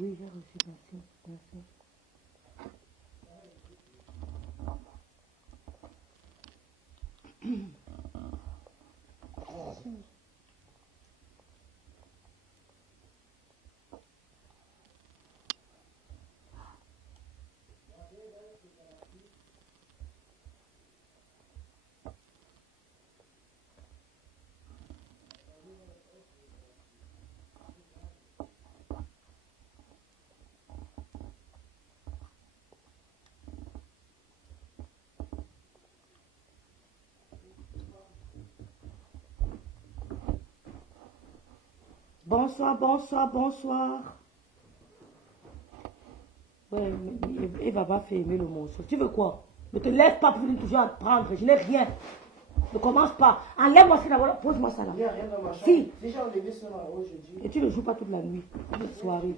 Oui, j'ai reçu, merci. Merci. Bonsoir, bonsoir, bonsoir. Ouais, Eva va fermer le morceau. Tu veux quoi? Ne te lève pas pour venir toujours à prendre. Je n'ai rien. Ne commence pas. Enlève-moi ça d'abord. Pose-moi ça là. Il n'y a rien dans ma chambre. Si. Déjà enlevé cela aujourd'hui. Et tu ne joues pas toute la nuit. Toute la soirée.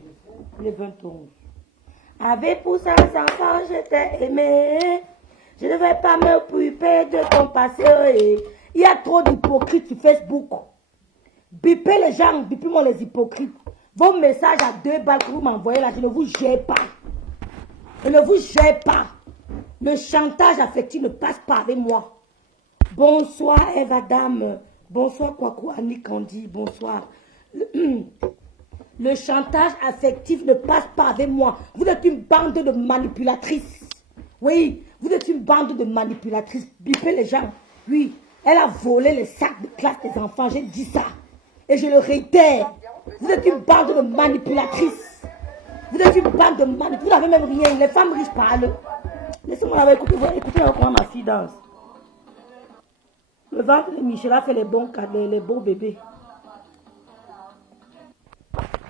Les 21. Avec pour ça, enfant, je t'ai aimé. Je ne vais pas m'occuper de ton passé. Il y a trop d'hypocrites sur Facebook. Bipez les gens, bipez-moi les hypocrites. Vos messages à 2 balles que vous m'envoyez là, je ne vous gère pas. Je ne vous gère pas. Le chantage affectif ne passe pas avec moi. Bonsoir Eva Dame. Bonsoir Kwaku Annie Candy. Bonsoir. Le chantage affectif ne passe pas avec moi. Vous êtes une bande de manipulatrices. Oui, vous êtes une bande de manipulatrices. Bipez les gens. Oui, elle a volé les sacs de classe des enfants. J'ai dit ça. Et je le réitère. Vous êtes une bande de manipulatrices. Vous êtes une bande de manipulatrices. Vous n'avez même rien. Les femmes riches parlent. Laissez-moi là écouter comment ma fille danse. Le ventre de Michel a fait les bons bébés.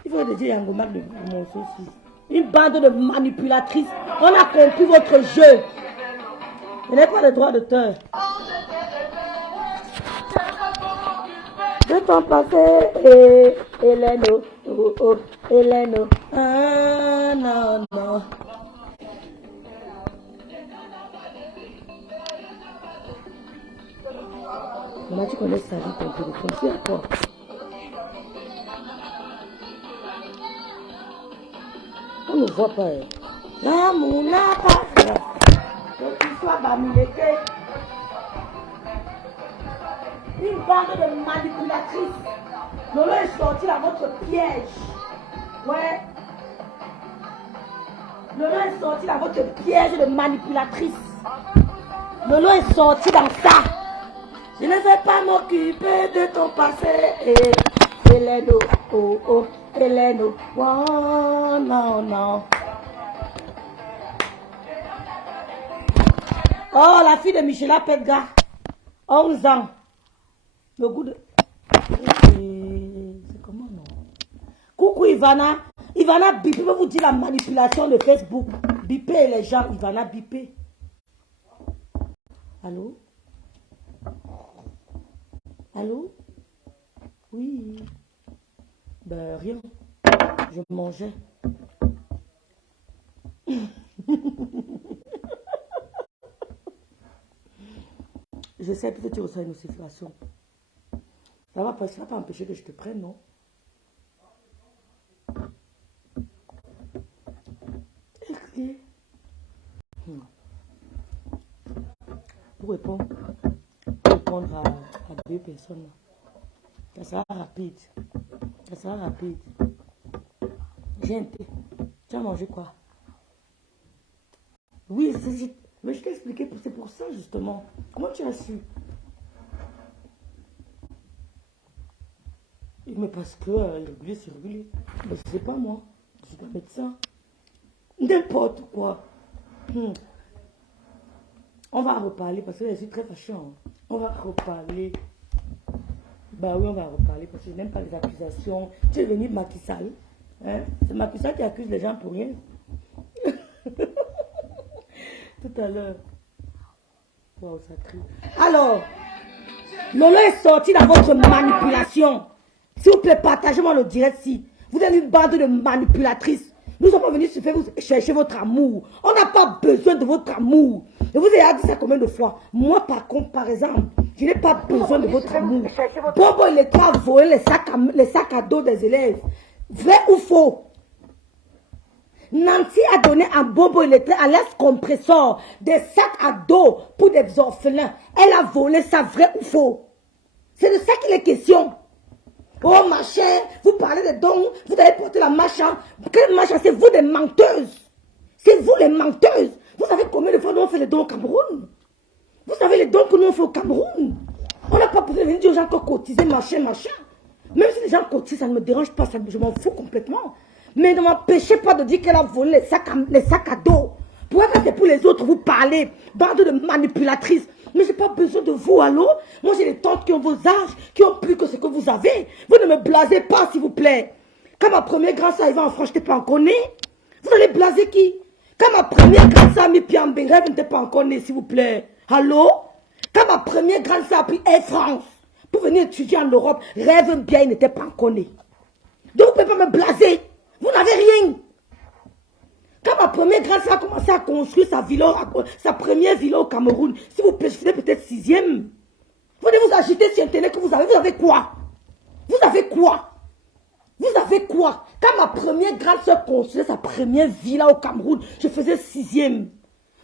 Il faut dire Yangomak de mon aussi. Une bande de manipulatrices. On a compris votre jeu. Je n'ai pas le droit d'auteur. De ton passé, Hélène, oh, Hélène, ah non, non. Comment tu connais ça, ton téléphone, tu as quoi? On ne voit pas. L'amour n'a pas fait. Que tu sois bamileke. Une bande de manipulatrices. Lolo est sorti dans votre piège. Ouais. Lolo est sorti dans votre piège de manipulatrice. Lolo est sorti dans ça. Je ne vais pas m'occuper de ton passé. Hélène, oh, oh, Hélène, oh, non, non. Oh, la fille de Michela Pedga, 11 ans. Le goût de... C'est comment, non? Coucou Ivana. Ivana, bipé, je peux vous dire la manipulation de Facebook. Bipé les gens, Ivana, bipé. Allô? Allô? Oui. Ben, rien. Je mangeais. Je sais, peut-être que tu reçois une notification. Ça va pas empêcher que je te prenne, non? Écris. Pour répondre à 2 personnes. Ça sera rapide. Ça sera rapide. J'ai un thé. Tu as mangé quoi? Oui, mais je t'ai expliqué, c'est pour ça justement. Comment tu as su? Mais parce que régulier c'est régulier. Mais je sais pas moi. Je suis pas médecin. N'importe quoi. On va reparler parce que je suis très fâchant. On va reparler. Bah oui, on va reparler parce que je n'aime pas les accusations. Tu es venu de Macky Sall. Hein? C'est Macky Sall qui accuse les gens pour rien. Tout à l'heure. Wow, ça crie. Alors, Lolo est sorti dans votre manipulation. S'il vous plaît, partagez-moi le direct si vous êtes une bande de manipulatrices. Nous sommes pas venus vous chercher votre amour. On n'a pas besoin de votre amour. Je vous ai dit ça combien de fois. Moi, par contre, par exemple, Je n'ai pas besoin de votre amour. Bobo, il est à voler les sacs à dos des élèves. Vrai ou faux? Nancy a donné à Bobo Illettré à l'aise compresseur des sacs à dos pour des orphelins. Elle a volé ça, vrai ou faux? C'est de ça qu'il est question. Oh machin, vous parlez de dons, vous avez porté la machin. Quel machin? C'est vous des menteuses. C'est vous les menteuses. Vous savez combien de fois nous on fait les dons au Cameroun? Vous savez les dons que nous on fait au Cameroun? On n'a pas besoin de venir dire aux gens qu'on cotise, machin, machin. Même si les gens cotisent, ça ne me dérange pas, je m'en fous complètement. Mais ne m'empêchez pas de dire qu'elle a volé les sacs à dos. Pourquoi quand c'est pour les autres, vous parlez, bande de manipulatrices? Mais je n'ai pas besoin de vous, allô? Moi, j'ai des tantes qui ont vos âges, qui ont plus que ce que vous avez. Vous ne me blasez pas, s'il vous plaît. Quand ma première grande sœur arriva en France, je n'étais pas encore née. Vous allez blaser qui? Quand ma première grande sœur a mis pied en Bengrève, je n'étais pas encore née, s'il vous plaît. Allô? Quand ma première grande sœur a pris Air France pour venir étudier en Europe, rêve bien, il n'était pas encore né. Donc, vous ne pouvez pas me blaser. Vous n'avez rien. Quand ma première grande sœur a commencé à construire sa première villa au Cameroun, s'il vous plaît, je faisais peut-être 6e. Vous devez vous agiter sur Internet que vous avez quoi? Vous avez quoi? Vous avez quoi? Quand ma première grande sœur construisait sa première villa au Cameroun, je faisais 6e.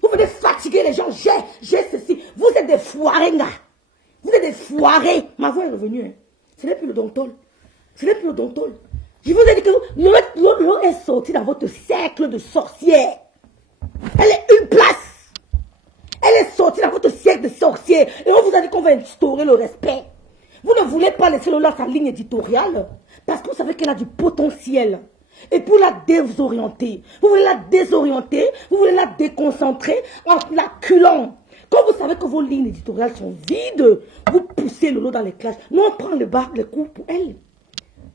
Vous venez fatiguer les gens, j'ai ceci. Vous êtes des foirés, là. Vous êtes des foirés. Ma voix est revenue. Hein. Ce n'est plus le dontol. Ce n'est plus le dontol. Je vous ai dit que l'eau est sortie dans votre cercle de sorcières. Elle est une place. Elle est sortie dans votre cercle de sorcières. Et on vous a dit qu'on va instaurer le respect. Vous ne voulez pas laisser Lola sa ligne éditoriale parce que vous savez qu'elle a du potentiel. Et pour la désorienter, vous voulez la désorienter, vous voulez la déconcentrer en la culant. Quand vous savez que vos lignes éditoriales sont vides, vous poussez Lolo dans les classes. Nous, on prend les coups pour elle.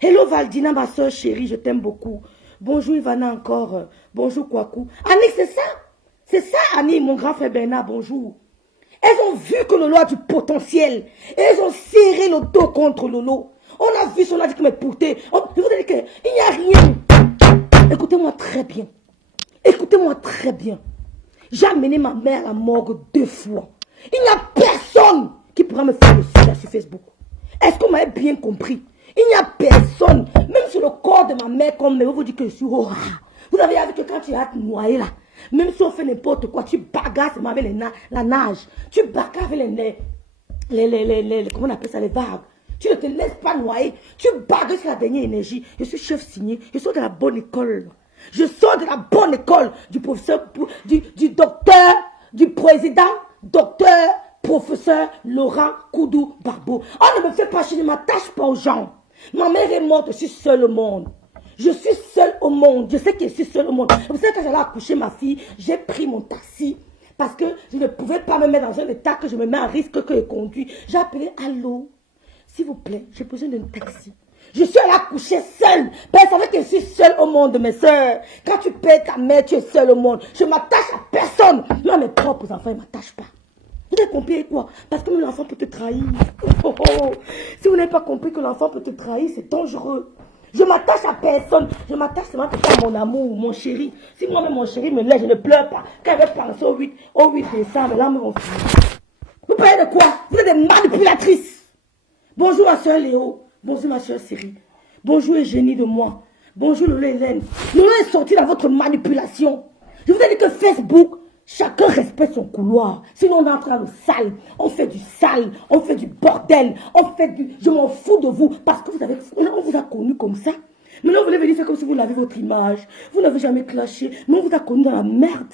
Hello Valdina, ma soeur chérie, je t'aime beaucoup. Bonjour Ivana encore. Bonjour Kwaku. Annie, c'est ça. C'est ça Annie, mon grand frère Bernard, bonjour. Elles ont vu que Lolo a du potentiel. Et elles ont serré le dos contre Lolo. On a vu, on a dit que mais pourtant, je vous ai dit qu'il n'y a rien. Écoutez-moi très bien. Écoutez-moi très bien. J'ai amené ma mère à la morgue 2 fois. Il n'y a personne qui pourra me faire le sujet sur Facebook. Est-ce que vous m'avez bien compris? Il n'y a personne, même sur le corps de ma mère, comme vous dites que je suis roi. Vous avez vu que quand tu as noyé là, même si on fait n'importe quoi, tu bagarres avec la nage. Tu bagarres avec comment on appelle ça, les vagues. Tu ne te laisses pas noyer. Tu bagarres sur la dernière énergie. Je suis chef signé. Je sors de la bonne école. Je sors de la bonne école du professeur, du docteur, du président, docteur, professeur Laurent Koudou Barbeau. On ne me fait pas chier, je ne m'attache pas aux gens. Ma mère est morte, je suis seule au monde. Je suis seule au monde. Je sais que je suis seule au monde. Vous savez, quand j'allais accoucher ma fille, j'ai pris mon taxi parce que je ne pouvais pas me mettre dans un état que je me mets à risque que je conduis. J'ai appelé, allô, s'il vous plaît, j'ai besoin d'un taxi. Je suis allée accoucher seule. Parce que je suis seule au monde, mes soeurs. Quand tu payes ta mère, tu es seule au monde. Je ne m'attache à personne. Même mes propres enfants, ils ne m'attachent pas. Vous avez compris quoi? Parce que l'enfant peut te trahir. Oh, oh, oh. Si vous n'avez pas compris que l'enfant peut te trahir, c'est dangereux. Je m'attache à personne. Je m'attache seulement à mon amour, mon chéri. Si moi-même mon chéri me lève, je ne pleure pas. Quand elle va penser au 8 décembre, là, on finit. Vous parlez de quoi? Vous êtes des manipulatrices. Bonjour ma soeur Léo. Bonjour ma soeur Cyril. Bonjour Eugénie de moi. Bonjour Lola Hélène. Lola est sorti dans votre manipulation. Je vous ai dit que Facebook, chacun respecte son couloir. Sinon, on entre dans le sale. On fait du sale. On fait du bordel. On fait du... Je m'en fous de vous. Parce que on vous a connu comme ça. Maintenant, vous voulez venir faire comme si vous l'avez votre image. Vous n'avez jamais clashé. Mais on vous a connu dans la merde.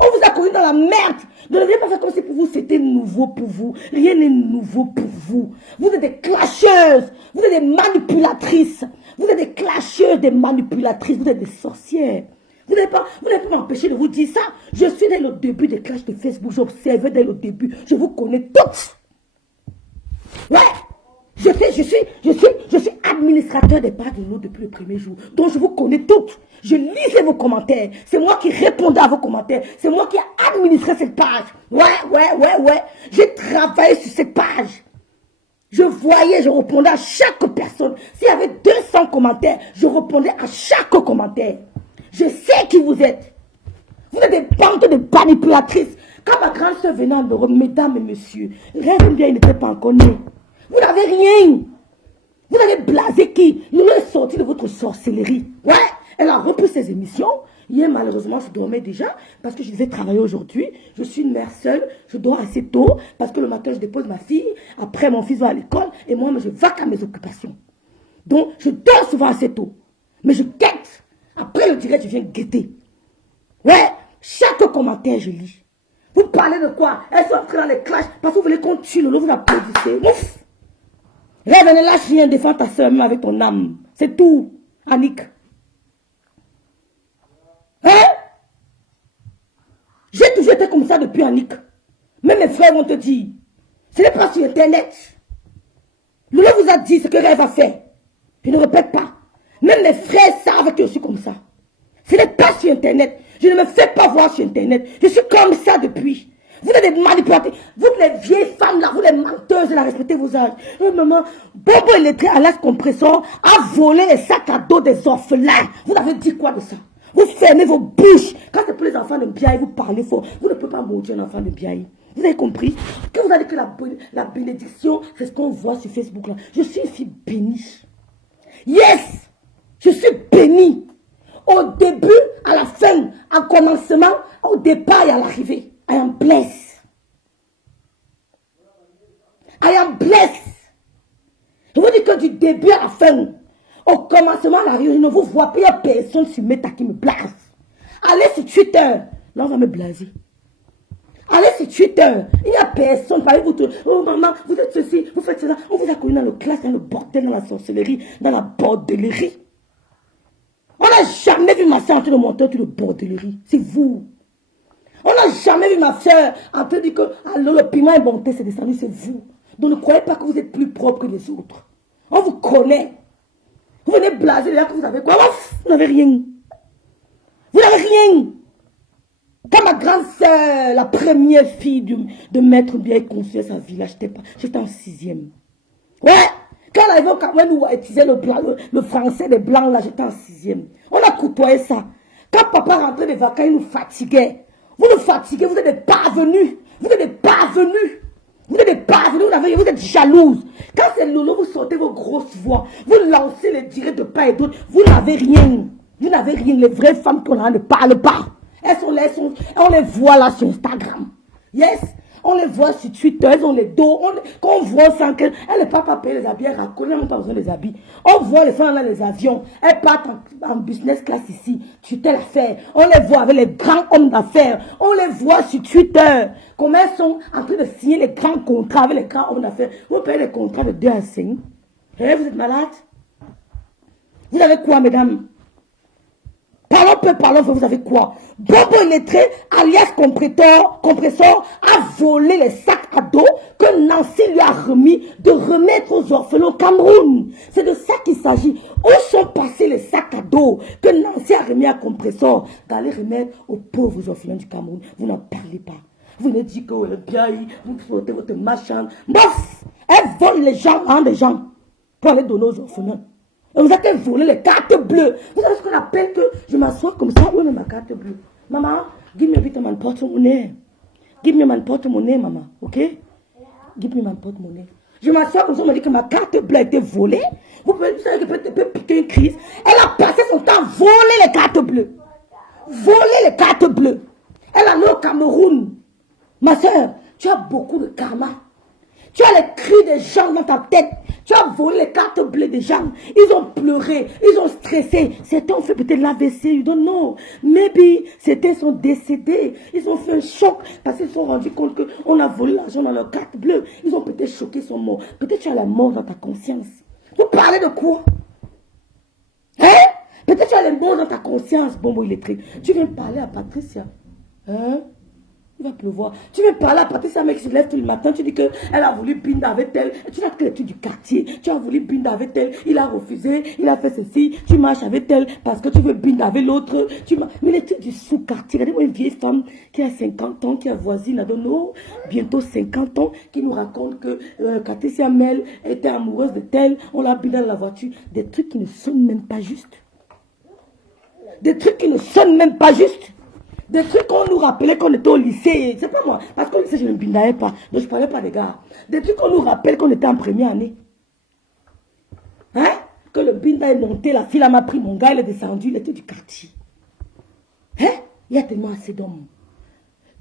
On vous a connu dans la merde. Ne devez pas faire comme si pour vous c'était nouveau pour vous. Rien n'est nouveau pour vous. Vous êtes des clasheuses. Vous êtes des manipulatrices. Vous êtes des clasheuses, des manipulatrices. Vous êtes des sorcières. Vous n'avez pas m'empêcher de vous dire ça. Je suis dès le début des clashs de Facebook. J'observais dès le début. Je vous connais toutes. Ouais. Je suis administrateur des pages de l'eau depuis le premier jour. Donc je vous connais toutes. Je lisais vos commentaires. C'est moi qui répondais à vos commentaires. C'est moi qui ai administré cette page. Ouais. J'ai travaillé sur cette page. Je voyais, je répondais à chaque personne. S'il y avait 200 commentaires, je répondais à chaque commentaire. Je sais qui vous êtes. Vous êtes des bandes de manipulatrices. Quand ma grande soeur venait en Europe, mesdames et messieurs, rêve bien, il n'était pas encore né. Vous n'avez rien. Vous avez blasé qui? Nous est sorti de votre sorcellerie. Ouais, elle a repris ses émissions. Hier, malheureusement, je dormais déjà parce que je devais travailler aujourd'hui. Je suis une mère seule. Je dors assez tôt parce que le matin, je dépose ma fille. Après, mon fils va à l'école et moi, je vaque à mes occupations. Donc, je dors souvent assez tôt. Mais je guette. Après le direct, je viens guetter. Ouais, chaque commentaire, je lis. Vous parlez de quoi? Elles sont entrées dans les clashs parce que vous voulez qu'on tue le lot, vous applaudissez. Ouf! Revenez, lâche rien, défends ta soeur même avec ton âme. C'est tout, Annick. Hein? J'ai toujours été comme ça depuis Annick. Même mes frères vont te dire. Ce n'est pas sur Internet. Loulou vous a dit ce que Rêve a fait. Je ne répète pas. Même mes frères savent que je suis comme ça. Ce n'est pas sur Internet. Je ne me fais pas voir sur Internet. Je suis comme ça depuis. Vous êtes des manipulateurs. Vous les vieilles femmes là, vous les menteuses, là, respectez vos âges. Maman, Bobo Illettré à l'âge compresseur a volé les sacs à dos des orphelins. Vous avez dit quoi de ça? Vous fermez vos bouches. Quand c'est pour les enfants de Biaï, vous parlez fort. Vous ne pouvez pas maudire un enfant de Biaï. Vous avez compris? Que vous avez dit que la bénédiction, c'est ce qu'on voit sur Facebook là. Je suis une fille bénie. Yes! Je suis bénie. Au début, à la fin, en commencement, au départ et à l'arrivée. I am blessed. I am blessed. Je vous dis que du début à la fin, au commencement à l'arrivée, je ne vous vois pas, il n'y a personne sur Meta qui me blase. Allez sur Twitter, là on va me blaser. Allez sur Twitter, il n'y a personne, oh maman, vous êtes ceci, vous faites cela. On vous a connu dans le classe, dans le bordel, dans la sorcellerie, dans la bordellerie. On n'a jamais vu ma soeur en train de monter sur le bordellerie. C'est vous. On n'a jamais vu ma soeur en train de dire que alors, le piment est monté, c'est descendu, c'est vous. Donc ne croyez pas que vous êtes plus propre que les autres. On vous connaît. Vous venez blaser là que vous avez quoi? Vous n'avez rien. Vous n'avez rien. Quand ma grande soeur, la première fille de Maître bien construit sa village, j'étais en 6e. Ouais. Quand elle arrivait au Cameroun où elle utilisait le français des blancs, là, j'étais en 6e. On a côtoyé ça. Quand papa rentrait des vacances, il nous fatiguait. Vous nous fatiguez, vous êtes des parvenus. Vous êtes des parvenus. Vous êtes des parvenus, vous êtes jalouses. Quand c'est Lolo, vous sortez vos grosses voix. Vous lancez les directs de part et d'autre. Vous n'avez rien. Vous n'avez rien. Les vraies femmes qu'on a ne parlent pas. Elles sont là, on les voit là sur Instagram. Yes. On les voit sur Twitter, elles ont les dos. Quand on voit sans qu'elles ne peuvent pas payer les habits, elles racolent, elles n'ont pas besoin des habits. On voit les femmes dans les avions, elles partent en business class ici, sur telle affaire. On les voit avec les grands hommes d'affaires. On les voit sur Twitter. Comment elles sont en train de signer les grands contrats avec les grands hommes d'affaires. Vous payez les contrats de 2 à 5. Eh, vous êtes malade? Vous avez quoi, mesdames? Parlons peu, parlons peu, vous avez quoi? Bobo Illettré, alias compresseur, a volé les sacs à dos que Nancy lui a remis de remettre aux orphelins au Cameroun. C'est de ça qu'il s'agit. Où sont passés les sacs à dos que Nancy a remis à compresseur d'aller remettre aux pauvres orphelins du Cameroun? Vous n'en parlez pas. Vous ne dites que le bien, vous sortez votre machin. Bof! Elle vole les gens, des gens, pour aller donner aux orphelins. Et vous avez volé les cartes bleues. Vous savez ce qu'on appelle que je m'assois comme ça. Oui, mais ma carte bleue. Maman, give me a bit of my porte-monnaie. Give me my porte-monnaie, maman. Ok? Give me my porte-monnaie. Je m'assois comme ça, on m'a dit que ma carte bleue a été volée. Vous savez qu'elle peut piquer une crise. Elle a passé son temps à voler les cartes bleues. Voler les cartes bleues. Elle a allé au Cameroun. Ma soeur, tu as beaucoup de karma. Tu as les cris des gens dans ta tête. Tu as volé les cartes bleues des gens. Ils ont pleuré. Ils ont stressé. Certains ont fait peut-être l'AVC. You don't know. Maybe certains sont décédés. Ils ont fait un choc parce qu'ils se sont rendus compte qu'on a volé l'argent dans leur carte bleue. Ils ont peut-être choqué, son mort. Peut-être tu as la mort dans ta conscience. Vous parlez de quoi? Hein? Peut-être tu as les morts dans ta conscience, Bobo Illettré. Tu viens parler à Patricia. Hein? Il va pleuvoir. Tu veux parler à Patricia, mec, qui se lève tout le matin, tu dis qu'elle a voulu binder avec elle. Tu n'as que les trucs du quartier. Tu as voulu binder avec elle. Il a refusé. Il a fait ceci. Tu marches avec elle parce que tu veux binder avec l'autre. Mais les trucs du sous-quartier. Regardez-moi une vieille femme qui a 50 ans, qui est voisine à Dono, bientôt 50 ans, qui nous raconte que Patricia Mel était amoureuse de tel. On l'a bindé dans la voiture. Des trucs qui ne sonnent même pas justes. Des trucs qui ne sonnent même pas justes. Des trucs qu'on nous rappelait qu'on était au lycée. C'est pas moi. Parce qu'au lycée, je ne me bindais pas. Donc, je ne parlais pas des gars. Des trucs qu'on nous rappelle qu'on était en première année. Hein? Que le binda est monté, la fille m'a pris mon gars, il est descendu, il était du quartier. Hein? Il y a tellement assez d'hommes.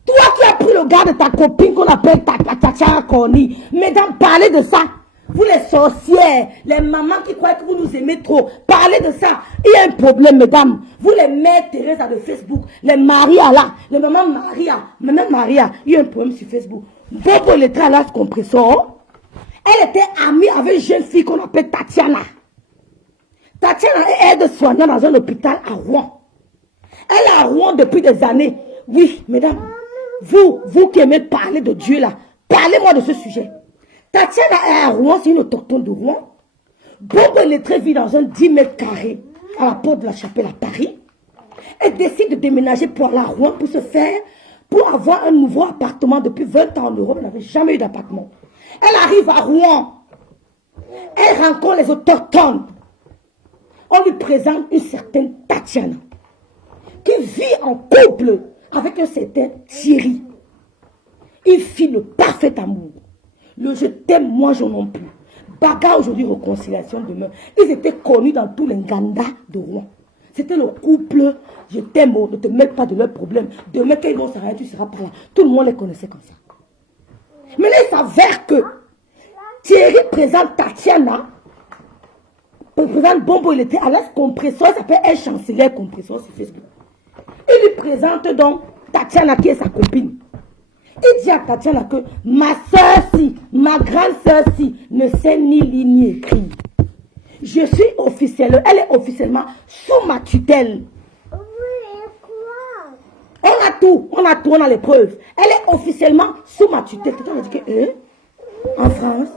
Toi qui as pris le gars de ta copine qu'on appelle Tatiana Corny, mesdames, parlez de ça. Vous les sorcières, les mamans qui croient que vous nous aimez trop, parlez de ça. Il y a un problème, mesdames. Vous les mères Teresa de Facebook, les Maria là, les mamans Maria, même Maria, il y a un problème sur Facebook. Bobo le tralas compressor, elle était amie avec une jeune fille qu'on appelle Tatiana. Tatiana est aide-soignante dans un hôpital à Rouen. Elle est à Rouen depuis des années. Oui, mesdames, vous qui aimez parler de Dieu là, parlez-moi de ce sujet. Tatiana est à Rouen, c'est une autochtone de Rouen. Bobo Lettré vit dans un 10 mètres carrés à la porte de la Chapelle à Paris. Elle décide de déménager pour aller à Rouen pour avoir un nouveau appartement depuis 20 ans en Europe. Elle n'avait jamais eu d'appartement. Elle arrive à Rouen. Elle rencontre les autochtones. On lui présente une certaine Tatiana qui vit en couple avec un certain Thierry. Il fit le parfait amour. Le je t'aime, moi je n'en plus. Bagarre aujourd'hui, réconciliation demain. Ils étaient connus dans tous les Nganda de Rouen. C'était le couple, je t'aime, ne te mêle pas de leurs problèmes. Demain, quand ils vont s'arrêter, tu seras par là. Tout le monde les connaissait comme ça. Mais là, il s'avère que Thierry présente Tatiana, présente Bombo, il était à l'aise compresseur, ça s'appelle un chancelier compresseur sur Facebook. Il lui présente donc Tatiana qui est sa copine. Il dit à Tatiana que ma soeur-ci, ma grande soeur-ci ne sait ni lire ni écrire. Je suis officielle, elle est officiellement sous ma tutelle. On a les preuves. Elle est officiellement sous ma tutelle. Quelqu'un m'a dit que, en France,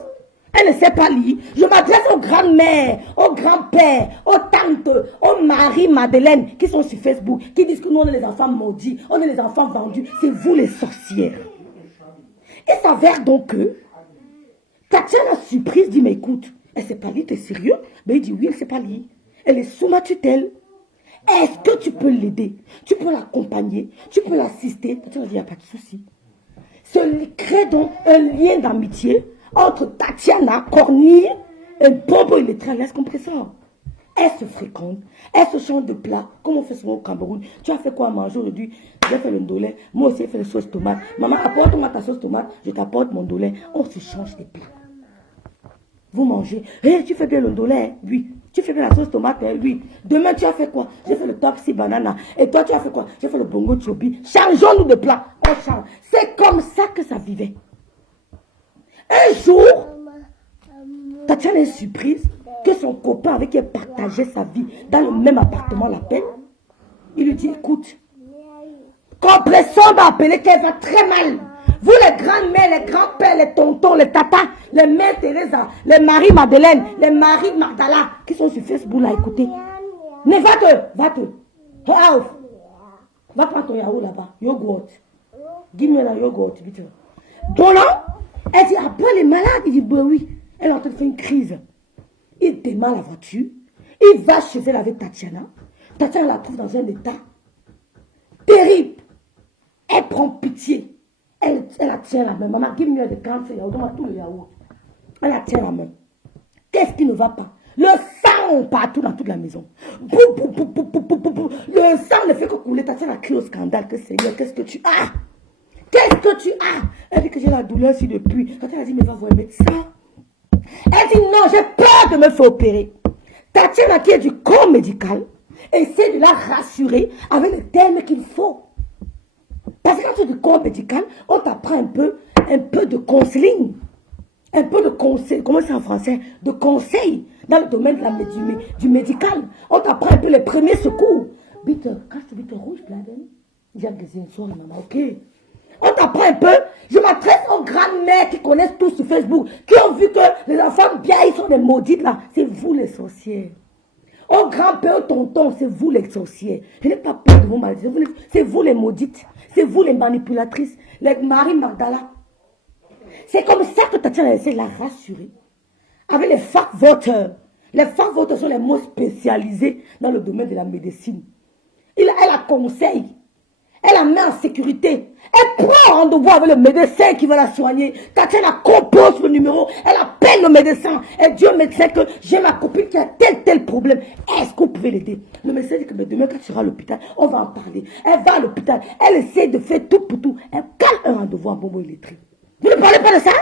elle ne sait pas lire. Je m'adresse aux grandes-mères, aux grands-pères, aux tantes, aux maris Madeleine qui sont sur Facebook, qui disent que nous on est les enfants maudits, on est les enfants vendus. C'est vous les sorcières. Il s'avère donc que Tatiana surprise dit mais écoute, elle ne sait pas lire, t'es sérieux? Mais il dit oui, elle ne sait pas lire. Elle est sous ma tutelle. Est-ce que tu peux l'aider? Tu peux l'accompagner? Tu peux l'assister? Tatiana dit il n'y a pas de souci. Se crée donc un lien d'amitié entre Tatiana, Corny et Bobo il est très à l'aise compresseur. Elles se fréquentent, elles se changent de plat, comme on fait souvent au Cameroun. Tu as fait quoi à manger aujourd'hui? J'ai fait le ndolé, moi aussi j'ai fait la sauce tomate. Maman, apporte-moi ta sauce tomate, je t'apporte mon ndolé. On se change des plats. Vous mangez. Hey, tu fais bien le ndolé? Hein? Oui. Tu fais bien la sauce tomate? Hein? Oui. Demain, tu as fait quoi? J'ai fait le taxi banana. Et toi, tu as fait quoi? J'ai fait le bongo chobi. Changeons-nous de plat. On change. C'est comme ça que ça vivait. Un jour, Tatiana est surprise que son copain avec qui elle partageait sa vie dans le même appartement l'appelle. Il lui dit, écoute, compresseur m'a appelé qu'elle va très mal. Vous les grands-mères, les grands-pères, les tontons, les tatas, les mères Teresa, les maris Madeleine, les maris Magdala, qui sont sur Facebook là, écoutez. Mais va-te. Hey, Alf, va prendre ton yaourt là-bas, yogurt. Give me la yogurt, vite. Bon là, elle dit, ah bon, elle est malade. Il dit, bah oui, elle est en train de faire une crise. Il démarre la voiture, il va chez elle avec Tatiana. Tatiana la trouve dans un état terrible. Elle prend pitié. Elle la tient la main. Maman, give me the cancer yaourt. Donne-moi tout le yaourt. Elle la tient la main. Qu'est-ce qui ne va pas? Le sang partout dans toute la maison. Le sang ne fait que couler. Tatiana crie au scandale. Que Seigneur, qu'est-ce que tu as? Qu'est-ce que tu as? Elle dit que j'ai la douleur ici depuis. Tatiana dit, mais va voir un médecin. Elle dit, non, j'ai peur de me faire opérer. Tatiana, qui est du corps médical, essaie de la rassurer avec le terme qu'il faut. Parce que quand tu es du corps médical, on t'apprend un peu de counseling. Un peu de conseil, comment c'est en français? De conseil dans le domaine de du médical. On t'apprend un peu les premiers secours. Bitte, kannst du bitte ruhig bleiben? J'ai gesehen, sorry maman, ok. On t'apprend un peu. Je m'adresse aux grandes-mères qui connaissent tout sur Facebook, qui ont vu que les enfants bien, ils sont des maudites là. C'est vous les sorcières. Aux grands-pères, aux tontons, c'est vous les sorcières. Je n'ai pas peur de vous malédire. C'est vous les maudites. C'est vous les manipulatrices. Les Marie Magdala. C'est comme ça que Tatiana a essayé de la rassurer. Avec les fac-voteurs. Les fac-voteurs sont les mots spécialisés dans le domaine de la médecine. Elle la conseille. Elle la met en sécurité. Elle prend rendez-vous avec le médecin qui va la soigner. Tatiana compose le numéro. Elle appelle le médecin. Elle dit au médecin que j'ai ma copine qui a tel problème. Est-ce que vous pouvez l'aider? Le médecin dit que demain quand tu seras à l'hôpital, on va en parler. Elle va à l'hôpital. Elle essaie de faire tout pour tout. Elle cale un rendez-vous en bonbon électrique. Vous ne parlez pas de ça?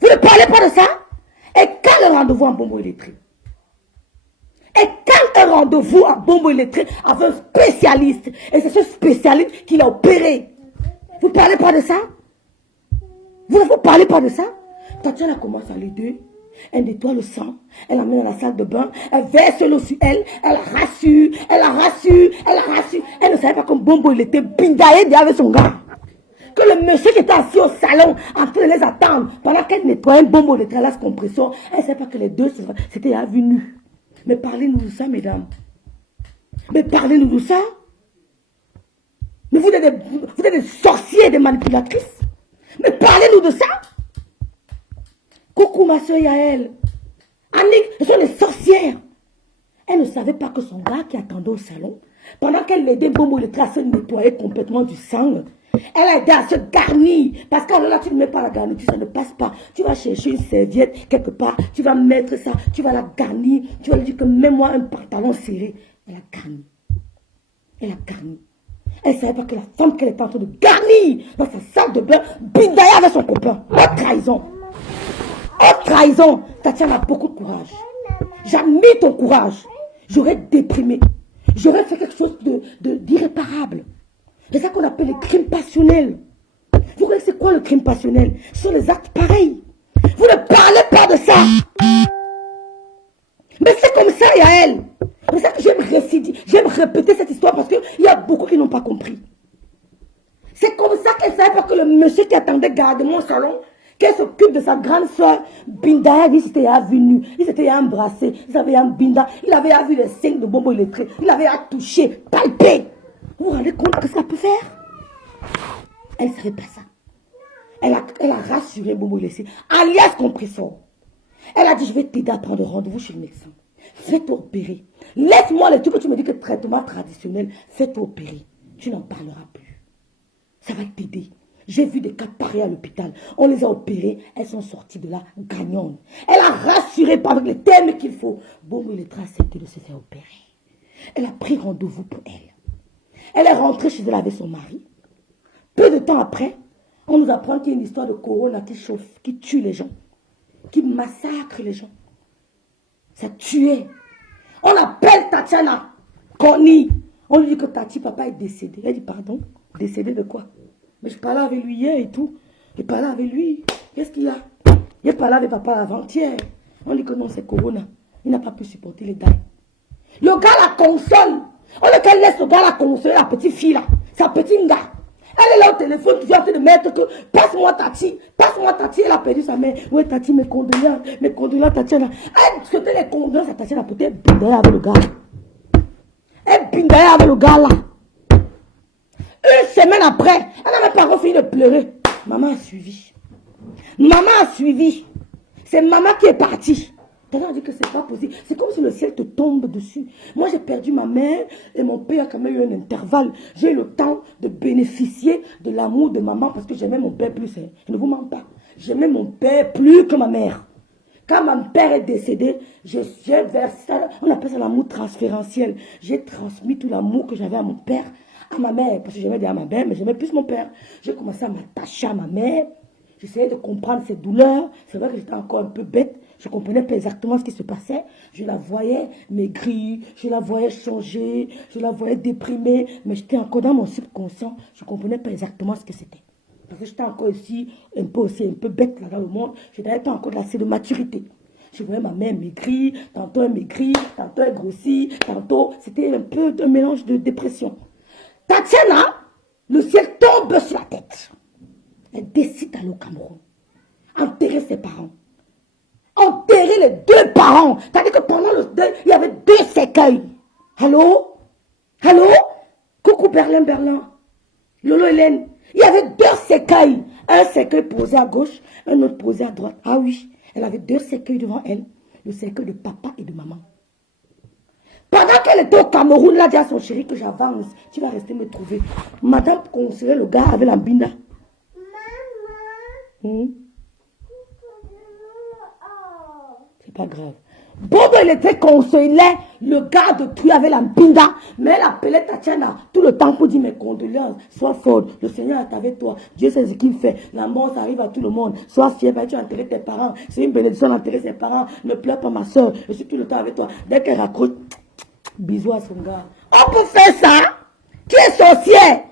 Vous ne parlez pas de ça? Elle cale un rendez-vous en bonbon électrique. Et quand un rendez-vous à bonbon électrique avec un spécialiste, et c'est ce spécialiste qui l'a opéré. Vous ne parlez pas de ça? Vous ne parlez pas de ça? Tatiana commence à l'aider. Elle nettoie le sang, elle l'amène dans la salle de bain, elle verse l'eau sur elle, elle la rassure, elle la rassure, elle la rassure. Elle ne savait pas comme bonbon il était bindaillé avec son gars. Que le monsieur qui était assis au salon en train de les attendre, pendant qu'elle nettoyait un bonbon de trellas compresseur, elle ne savait pas que les deux c'était à vue nue. Mais parlez-nous de ça, mesdames. Mais parlez-nous de ça. Mais vous êtes des sorciers, des manipulatrices. Mais parlez-nous de ça. Coucou ma soeur Yael. Annick, ce sont des sorcières. Elle ne savait pas que son gars qui attendait au salon, pendant qu'elle l'aidait Bomo le trace à nettoyer complètement du sang, elle a aidé à se garnir. Parce que là, tu ne mets pas la garniture, ça ne passe pas. Tu vas chercher une serviette quelque part, tu vas mettre ça, tu vas la garnir. Tu vas lui dire que mets-moi un pantalon serré. Elle a garni. Elle a garni. Elle ne savait pas que la femme qu'elle était en train de garnir dans sa salle de bain, bindaille avec son copain. Haute trahison. Haute trahison. Tatiana a beaucoup de courage. J'admire ton courage. J'aurais déprimé. J'aurais fait quelque chose d'irréparable. C'est ça qu'on appelle le crime passionnel. Vous voyez c'est quoi le crime passionnel? Ce sont les actes pareils. Vous ne parlez pas de ça. Mais c'est comme ça, Yael. C'est ça que j'aime répéter cette histoire parce qu'il y a beaucoup qui n'ont pas compris. C'est comme ça qu'elle savait pas que le monsieur qui attendait gardement au salon, qu'elle s'occupe de sa grande soeur, Binda, il s'était venu, il s'était embrassé, il avait un Binda, il avait vu les seins de bonbons électriques, il avait touché, palpé. Vous vous rendez compte que ça peut faire? Elle ne savait pas ça. Elle a rassuré Bobo Laissé, alias compresseur. Elle a dit, je vais t'aider à prendre rendez-vous chez le médecin. Fais-toi opérer. Laisse-moi le truc que tu me dis que traitement traditionnel, fais-toi opérer. Tu n'en parleras plus. Ça va t'aider. J'ai vu des cas pareils à l'hôpital. On les a opérés, elles sont sorties de là gagnantes. Elle a rassuré par les termes qu'il faut. Bobo Laissé a accepté de se faire opérer. Elle a pris rendez-vous pour elle. Elle est rentrée chez elle avec son mari. Peu de temps après, on nous apprend qu'il y a une histoire de corona qui chauffe, qui tue les gens, qui massacre les gens. Ça tuait. On appelle Tatiana Connie. On lui dit que Tati, papa est décédé. Elle dit, pardon, décédé de quoi? Mais je parlais avec lui hier et tout. Je parlais avec lui. Qu'est-ce qu'il a? J'ai parlé avec papa avant-hier. On dit que non, c'est corona. Il n'a pas pu supporter les dailles. Le gars la console. On laisse le gars la consoler, la petite fille là. Sa petite gars. Elle est là au téléphone, tu viens de mettre que passe-moi Tati, elle a perdu sa mère. Oui, Tati, mes condoléances, Tatiana. Elle souhaitait les condoléances à Tatiana, peut-être bindaille avec le gars. Elle bindaille avec le gars là. Une semaine après, elle n'avait pas fini de pleurer. Maman a suivi. Maman a suivi. C'est maman qui est partie. On dit que c'est pas possible. C'est comme si le ciel te tombe dessus. Moi, j'ai perdu ma mère et mon père a quand même eu un intervalle. J'ai eu le temps de bénéficier de l'amour de maman parce que j'aimais mon père plus. Hein. Je ne vous mens pas. J'aimais mon père plus que ma mère. Quand mon père est décédé, j'ai versé, on appelle ça l'amour transférentiel. J'ai transmis tout l'amour que j'avais à mon père, à ma mère. Parce que j'aimais bien ma mère, mais j'aimais plus mon père. J'ai commencé à m'attacher à ma mère. J'essayais de comprendre ses douleurs. C'est vrai que j'étais encore un peu bête. Je ne comprenais pas exactement ce qui se passait. Je la voyais maigrir, je la voyais changer, je la voyais déprimée. Mais j'étais encore dans mon subconscient. Je ne comprenais pas exactement ce que c'était. Parce que j'étais encore aussi un peu bête là dans le monde. Je n'avais pas encore assez de maturité. Je voyais ma mère maigrir, tantôt elle maigrit, tantôt elle grossit, tantôt c'était un peu un mélange de dépression. Tatiana, le ciel tombe sur la tête. Elle décide d'aller au Cameroun. Enterrer ses parents. Enterrer les deux parents. C'est-à-dire que pendant le deuil, il y avait deux cercueils. Allô? Allô? Coucou Berlin. Lolo Hélène. Il y avait deux cercueils. Un cercueil posé à gauche, un autre posé à droite. Ah oui, elle avait deux cercueils devant elle. Le cercueil de papa et de maman. Pendant Pendant qu'elle était au Cameroun, elle a dit à son chéri que j'avance. Tu vas rester me trouver. Madame conseillait le gars avec la binda. C'est pas grave. Bobo, il était conseillé, le gars de pluie avec la binda. Mais elle appelait Tatiana tout le temps pour dire mes condoléances. Sois forte, le Seigneur est avec toi. Dieu sait ce qu'il fait. La mort, ça arrive à tout le monde. Sois fière, tu as enterré tes parents. C'est une bénédiction d'enterrer ses parents. Ne pleure pas, ma soeur. Je suis tout le temps avec toi. Dès qu'elle raccroche, bisous à son gars. On peut faire ça? Qui est sorcier?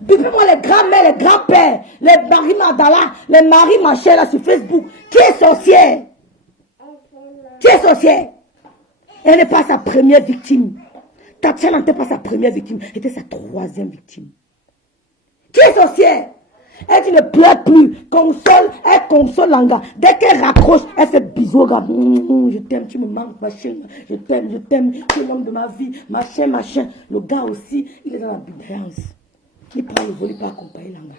Bipez-moi les grands-mères, les grands-pères, les maris Madala, les maris machin là sur Facebook. Qui est sorcier? Qui est sorcière? Elle n'est pas sa première victime. Tatiana n'était pas sa première victime. Elle était sa troisième victime. Qui est sorcière? Elle dit ne pleure plus. Console, elle console l'anga. Dès qu'elle raccroche, elle fait bisous au gars. Je t'aime, tu me manques, machin. Je t'aime, tu es l'homme de ma vie. Machin, machin. Le gars aussi, il est dans la bienveillance. Il prend le vol, il peut accompagner l'anga.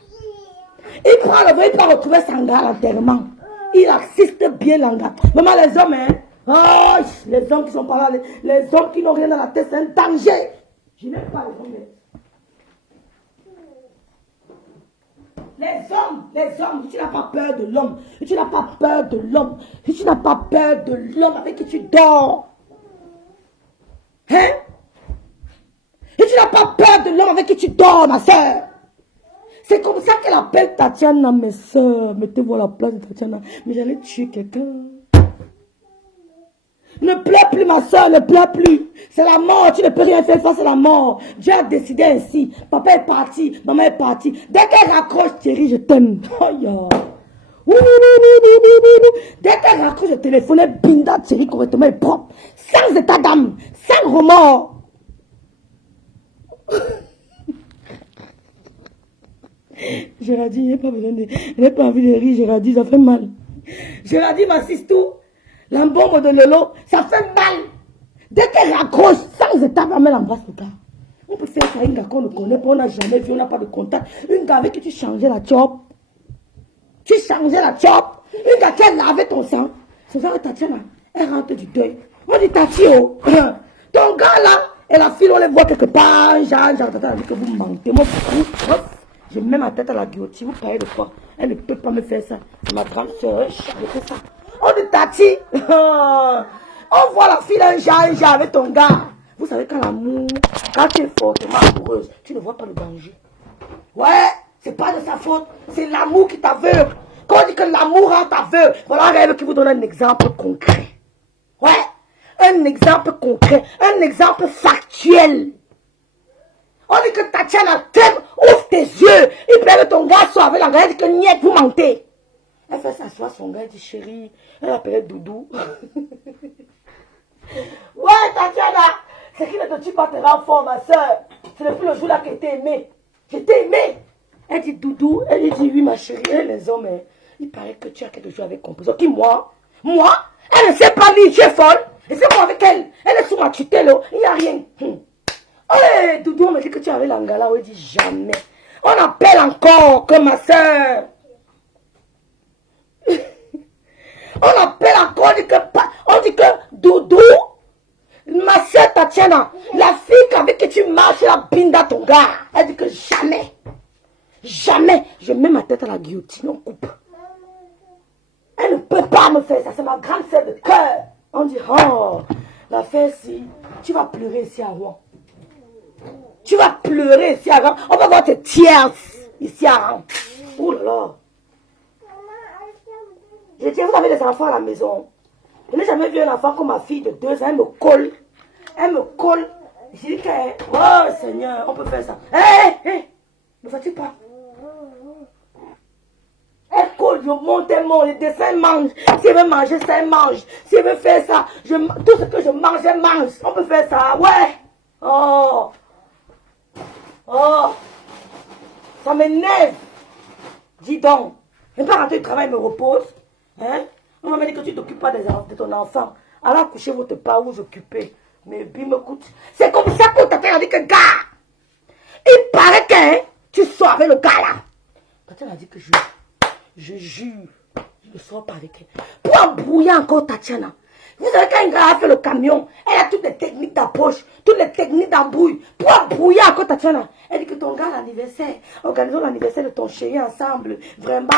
Il prend le vol, il peut retrouver son gars à l'enterrement. Il assiste bien l'anga. Maman, les hommes, hein. Oh, les hommes qui sont pas là, les hommes qui n'ont rien dans la tête, c'est un danger. Je n'aime pas les hommes. Les hommes, tu n'as pas peur de l'homme. Tu n'as pas peur de l'homme. Tu n'as pas peur de l'homme avec qui tu dors. Hein? Et tu n'as pas peur de l'homme avec qui tu dors, ma soeur. C'est comme ça qu'elle appelle Tatiana, mes soeurs. Mettez-vous à la place de Tatiana. Mais j'allais tuer quelqu'un. Ne pleure plus, ma soeur, ne pleure plus. C'est la mort, tu ne peux rien faire face à la mort. Dieu a décidé ainsi. Papa est parti, maman est partie. Dès qu'elle raccroche, Thierry, je t'aime. Oh, yeah. Dès qu'elle raccroche le téléphone, elle binda Thierry correctement et propre. Sans état d'âme, sans remords. Gérardie, il n'a pas envie de rire, Gérardie, ça fait mal. Gérardie m'assiste tout. L'embombe de Lolo, ça fait mal. Dès qu'elle raccroche, sans état d'âme, elle embrasse le gars. On peut faire ça, une gars qu'on ne connaît pas, on n'a jamais vu, on n'a pas de contact. Une gars avec qui tu changeais la chop. Tu changeais la chop. Une gars qui a lavé ton sang. C'est ça, Tatiana, elle rentre du deuil. On dit Tatio, ton gars là, et la fille, on les voit quelque part. Jean, Tata dit que vous mentez. Moi, je mets ma tête à la guillotine. Vous parlez de quoi? Elle ne peut pas me faire ça. C'est ma grande soeur, je fais ça. On dit Tati, on voit la fille un Jean avec ton gars. Vous savez quand l'amour, quand tu es fortement amoureuse, tu ne vois pas le danger. Ouais, c'est pas de sa faute, c'est l'amour qui t'aveugle. Quand on dit que l'amour rend aveugle, voilà un rêve qui vous donne un exemple concret. Ouais, un exemple concret, un exemple factuel. On dit que Tatiana t'aime, ouvre tes yeux. Il plaît que ton gars soit avec la gars, dit que niet, vous mentez. Elle fait s'asseoir son gars, elle dit chérie, elle appelait Doudou. Ouais, Tatiana, c'est qui ne te tue pas te rend fort, ma soeur. C'est depuis le jour là qu'elle t'ai aimé. Je t'ai aimé. Elle dit Doudou, elle dit oui, ma chérie. Et les hommes, il paraît que tu as quelque chose avec composant. Qui, moi? Moi? Elle ne sait pas lire, tu es folle. Et c'est moi avec elle. Elle est sous ma tutelle, il n'y a rien. Oh, Doudou, on me dit que tu avais l'angala. Elle dit jamais. On appelle encore que ma soeur. On appelle encore, on dit que Doudou, ma soeur Tatiana, la fille avec qui tu marches, la binda ton gars. Elle dit que jamais, jamais, je mets ma tête à la guillotine, on coupe. Elle ne peut pas me faire ça, c'est ma grande sœur de cœur. On dit, oh, la fille si, tu vas pleurer ici à Rouen. Tu vas pleurer ici à Rouen. On va voir tes tierces ici à Rouen. Oh là là. Je dis, vous avez des enfants à la maison. Je n'ai jamais vu un enfant comme ma fille de 2 ans. Elle me colle. Elle me colle. Je dis que, oh Seigneur, on peut faire ça. Hé, ne fatigue pas. Elle colle, je monte, elle mange. Les dessins, elle mange. Si elle veut manger ça, elle mange. Si elle veut faire ça, tout ce que je mange, elle mange. On peut faire ça, ouais. Oh. Oh. Ça m'énerve. Dis donc. Je ne vais pas rentrer du travail, me repose. Hein? On m'a dit que tu ne t'occupes pas de ton enfant. Alors couchez votre pas, vous occupez. Mais bim, écoute. C'est comme ça qu'on t'a dit que gars. Il paraît que hein, tu sors avec le gars là. Tatiana a dit que je jure. Je ne sors pas avec elle. Pour embrouiller encore Tatiana. Vous savez quand un gars a fait le camion, elle a a toutes les techniques d'approche, toutes les techniques d'embrouille. Pour embrouiller encore Tatiana. Elle dit que ton gars a l'anniversaire. Organisons l'anniversaire de ton chéri ensemble. Vraiment.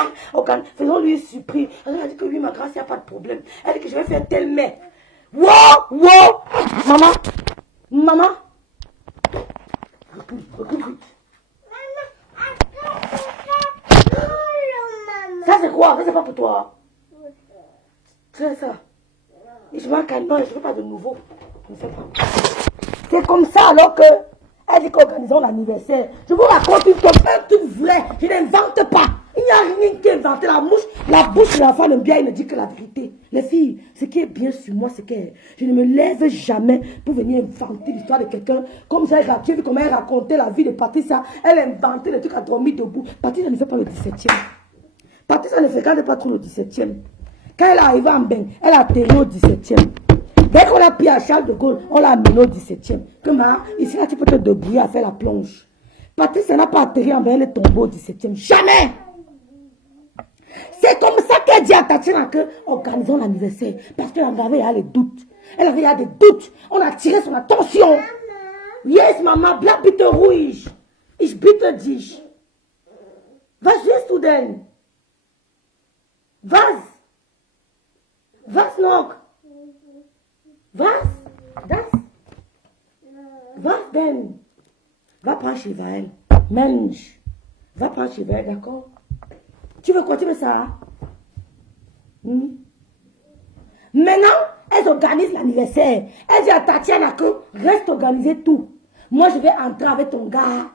Faisons-lui une surprise. Elle a dit que oui, ma grâce, il n'y a pas de problème. Elle dit que je vais faire tel mets. Wow, wow. Maman. Maman. Recule vite. Ça c'est quoi? Ça c'est pas pour toi. C'est ça. Et je manque un nom, je ne veux pas de nouveau. Je ne sais pas. C'est comme ça alors que elle dit qu'organisons l'anniversaire. Je vous raconte une chose, un truc vrai. Je n'invente pas. Il n'y a rien qui est inventé. La bouche de l'enfant ne bien, il ne dit que la vérité. Les filles, ce qui est bien sur moi, c'est que je ne me lève jamais pour venir inventer l'histoire de quelqu'un. Comme j'ai vu comment elle racontait la vie de Patricia. Elle inventait des trucs à dormir debout. Patricia ne fait pas le 17e. Patricia ne fréquente pas trop le 17e. Quand elle est arrivée en Beng, elle a atterri au 17e. Dès qu'on l'a pris à Charles de Gaulle, on l'a amené au 17e. Que maintenant, ici, là, tu peux te débrouiller à faire la plonge. Patricia n'a pas atterri en Beng, elle est tombée au 17e. Jamais! C'est comme ça qu'elle dit à Tatiana que organisons l'anniversaire. Parce qu'elle avait les doutes. Elle avait des doutes. On a tiré son attention. Maman. Yes, maman, bleib bitte ruhig. Ich bitte dich. Was willst du denn? Was? Was noch? Was? Das? Was denn? Va prendre chez Vaël. Mensch. Va prendre chez Vaël, d'accord? Tu veux quoi? Tu veux ça? Maintenant, elles organisent l'anniversaire. Elle dit à Tatiana que reste organiser tout. Moi, je vais entrer avec ton gars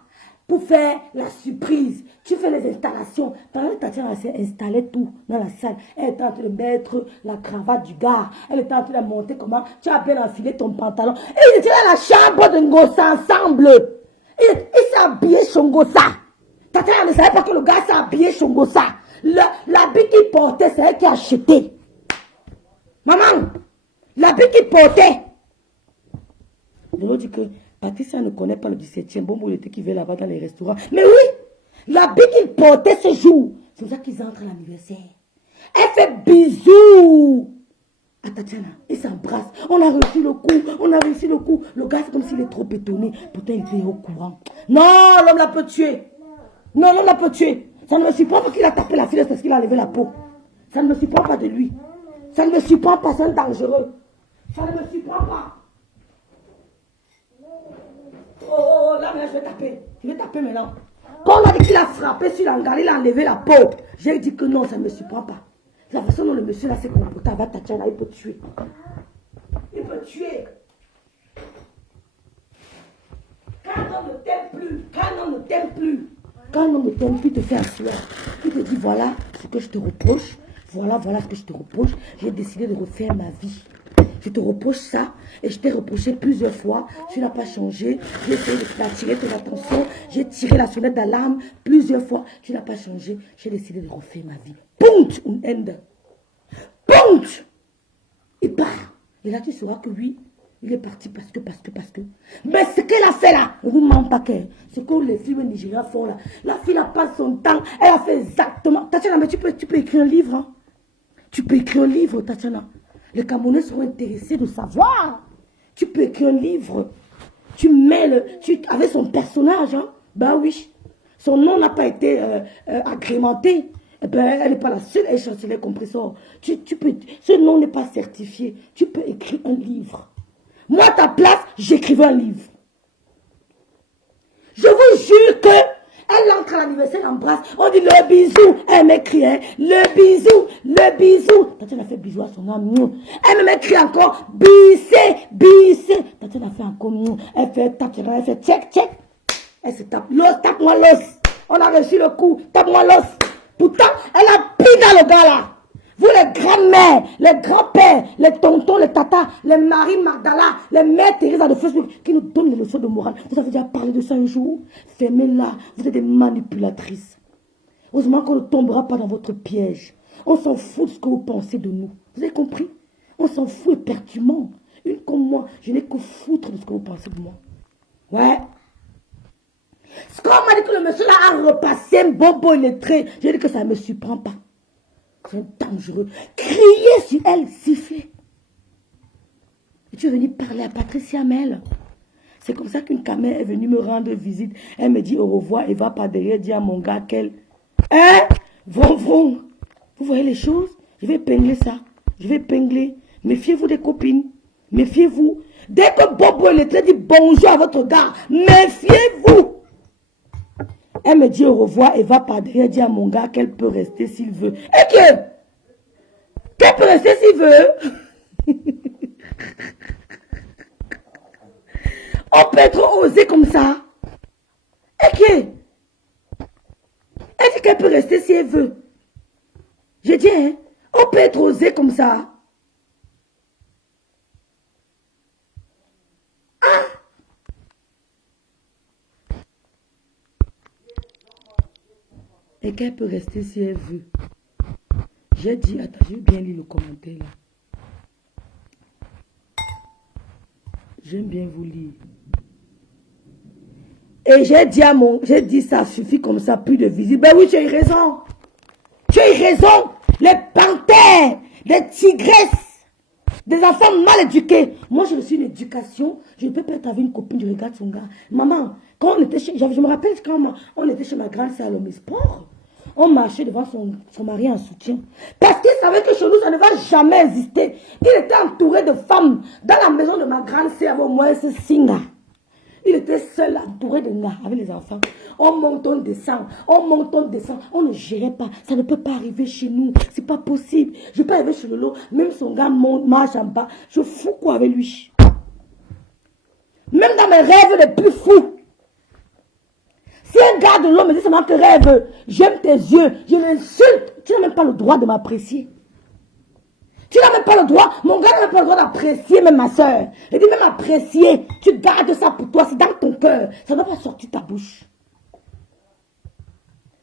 pour faire la surprise. Tu fais les installations. Pendant que Tatiana s'est installé tout dans la salle, elle était en train de mettre la cravate du gars. Elle était en train de monter comment tu as bien enfilé ton pantalon. Et ils étaient dans la chambre de Ngossa ensemble. Il s'est habillé Shongosa. Tatiana ne savait pas que le gars s'est habillé Shongosa. L'habit qu'il portait, c'est elle qui a acheté. Maman, l'habit qu'il portait. Je lui dis que Patricia ne connaît pas le 17e. Bon, il était qui va là-bas dans les restaurants. Mais oui, l'habit qu'il portait ce jour, c'est pour ça qu'ils entrent à l'anniversaire. Elle fait bisous à Tatiana. Ils s'embrassent. On a réussi le coup. On a réussi le coup. Le gars, c'est comme s'il est trop étonné. Pourtant, il était au courant. Non, l'homme l'a peut tuer. Non, l'homme l'a peut tuer. Ça ne me surprend pas qu'il a tapé la fille parce qu'il a levé la peau. Ça ne me surprend pas de lui. Ça ne me surprend pas, c'est un dangereux. Ça ne me surprend pas. Oh, là, maintenant, je vais taper. Je vais taper maintenant. Quand on a dit qu'il a frappé sur l'angar, il a enlevé la peau. J'ai dit que non, ça ne me surprend pas. La façon dont le monsieur là s'est comporté avec Tatiana, il peut tuer. Il peut tuer. Quand on ne t'aime plus, quand on ne t'aime plus, quand on ne t'aime plus, te fait asseoir. Il te dit voilà ce que je te reproche. Voilà ce que je te reproche. J'ai décidé de refaire ma vie. Je te reproche ça et je t'ai reproché plusieurs fois. Tu n'as pas changé. J'ai essayé d'attirer ton attention. J'ai tiré la sonnette d'alarme plusieurs fois. Tu n'as pas changé. J'ai décidé de refaire ma vie. Punch, un end. Punch. Il part. Et là, tu sauras que oui, il est parti parce que. Mais ce qu'elle a fait là, ne vous ment pas qu'elle. Ce que les films nigériens font là. La fille n'a pas son temps. Elle a fait exactement. Tatiana, mais tu peux écrire un livre. Hein? Tu peux écrire un livre, Tatiana. Les Camerounais seront intéressés de savoir. Tu peux écrire un livre. Tu mets avec son personnage. Hein? Ben oui. Son nom n'a pas été agrémenté. Eh ben, elle n'est pas la seule à échantillonner compresseur. Ce nom n'est pas certifié. Tu peux écrire un livre. Moi, à ta place, j'écrivais un livre. Je vous jure que elle entre à l'anniversaire, elle embrasse. On dit le bisou. Elle m'écrit, hein, le bisou. Tatiana a fait bisou à son âme. Elle m'écrit encore, bissé. Tatiana a fait encore, elle fait check. Elle se tape. L'os, tape-moi l'os. On a reçu le coup. Tape-moi l'os. Pourtant, elle a pris dans le gars là. Vous les grands-mères, les grands-pères, les tontons, les tatas, les Marie Magdala, les mères Teresa de Facebook qui nous donnent les leçons de morale. Vous avez déjà parlé de ça un jour? Fermez-la. Vous êtes des manipulatrices. Heureusement qu'on ne tombera pas dans votre piège. On s'en fout de ce que vous pensez de nous. Vous avez compris? On s'en fout éperdument. Une comme moi, je n'ai que foutre de ce que vous pensez de moi. Ouais. Ce qu'on m'a dit que le monsieur là a repassé un bonbon lettré. J'ai dit que ça ne me surprend pas. C'est dangereux. Crier sur elle, siffler. Et tu es venu parler à Patricia Mel. C'est comme ça qu'une caméra est venue me rendre visite. Elle me dit au revoir et va par derrière dire à mon gars qu'elle... Hein? Vroom, vroom. Vous voyez les choses? Je vais épingler ça. Je vais épingler. Méfiez-vous des copines. Méfiez-vous. Dès que Bobo le trait dit bonjour à votre gars, méfiez-vous. Elle me dit au revoir et va par derrière dire à mon gars qu'elle peut rester s'il veut. Et qu'elle peut rester s'il veut. On peut être osé comme ça. Et elle dit qu'elle peut rester si elle veut. Je dis, hein, on peut être osé comme ça. Ah! Et qu'elle peut rester si elle veut. J'ai dit, attends, j'ai bien lu le commentaire là. J'aime bien vous lire. Et j'ai dit ça suffit comme ça, plus de visite. Ben oui, tu as eu raison. Tu as eu raison. Les panthères, les tigresses, des enfants mal éduqués. Moi, je reçu une éducation. Je ne peux pas être avec une copine, je regarde son gars. Maman, quand on était chez, je me rappelle quand on était chez ma grande sœur à l'Omisport, on marchait devant son mari en soutien. Parce qu'il savait que chez nous, ça ne va jamais exister. Il était entouré de femmes. Dans la maison de ma grande sœur, il y avait au moins 6 gars. Il était seul, entouré de gars, avec les enfants. On monte, on descend. On monte, on descend. On ne gérait pas. Ça ne peut pas arriver chez nous. C'est pas possible. Je ne peux pas arriver chez Lolo. Même son gars monte, marche en bas. Je fous quoi avec lui. Même dans mes rêves les plus fous. Si un gars de l'homme me dit seulement que rêve, j'aime tes yeux, je l'insulte. Tu n'as même pas le droit de m'apprécier. Tu n'as même pas le droit, mon gars n'a même pas le droit d'apprécier même ma soeur. Il dit même apprécier, tu gardes ça pour toi, c'est dans ton cœur. Ça ne doit pas sortir de ta bouche.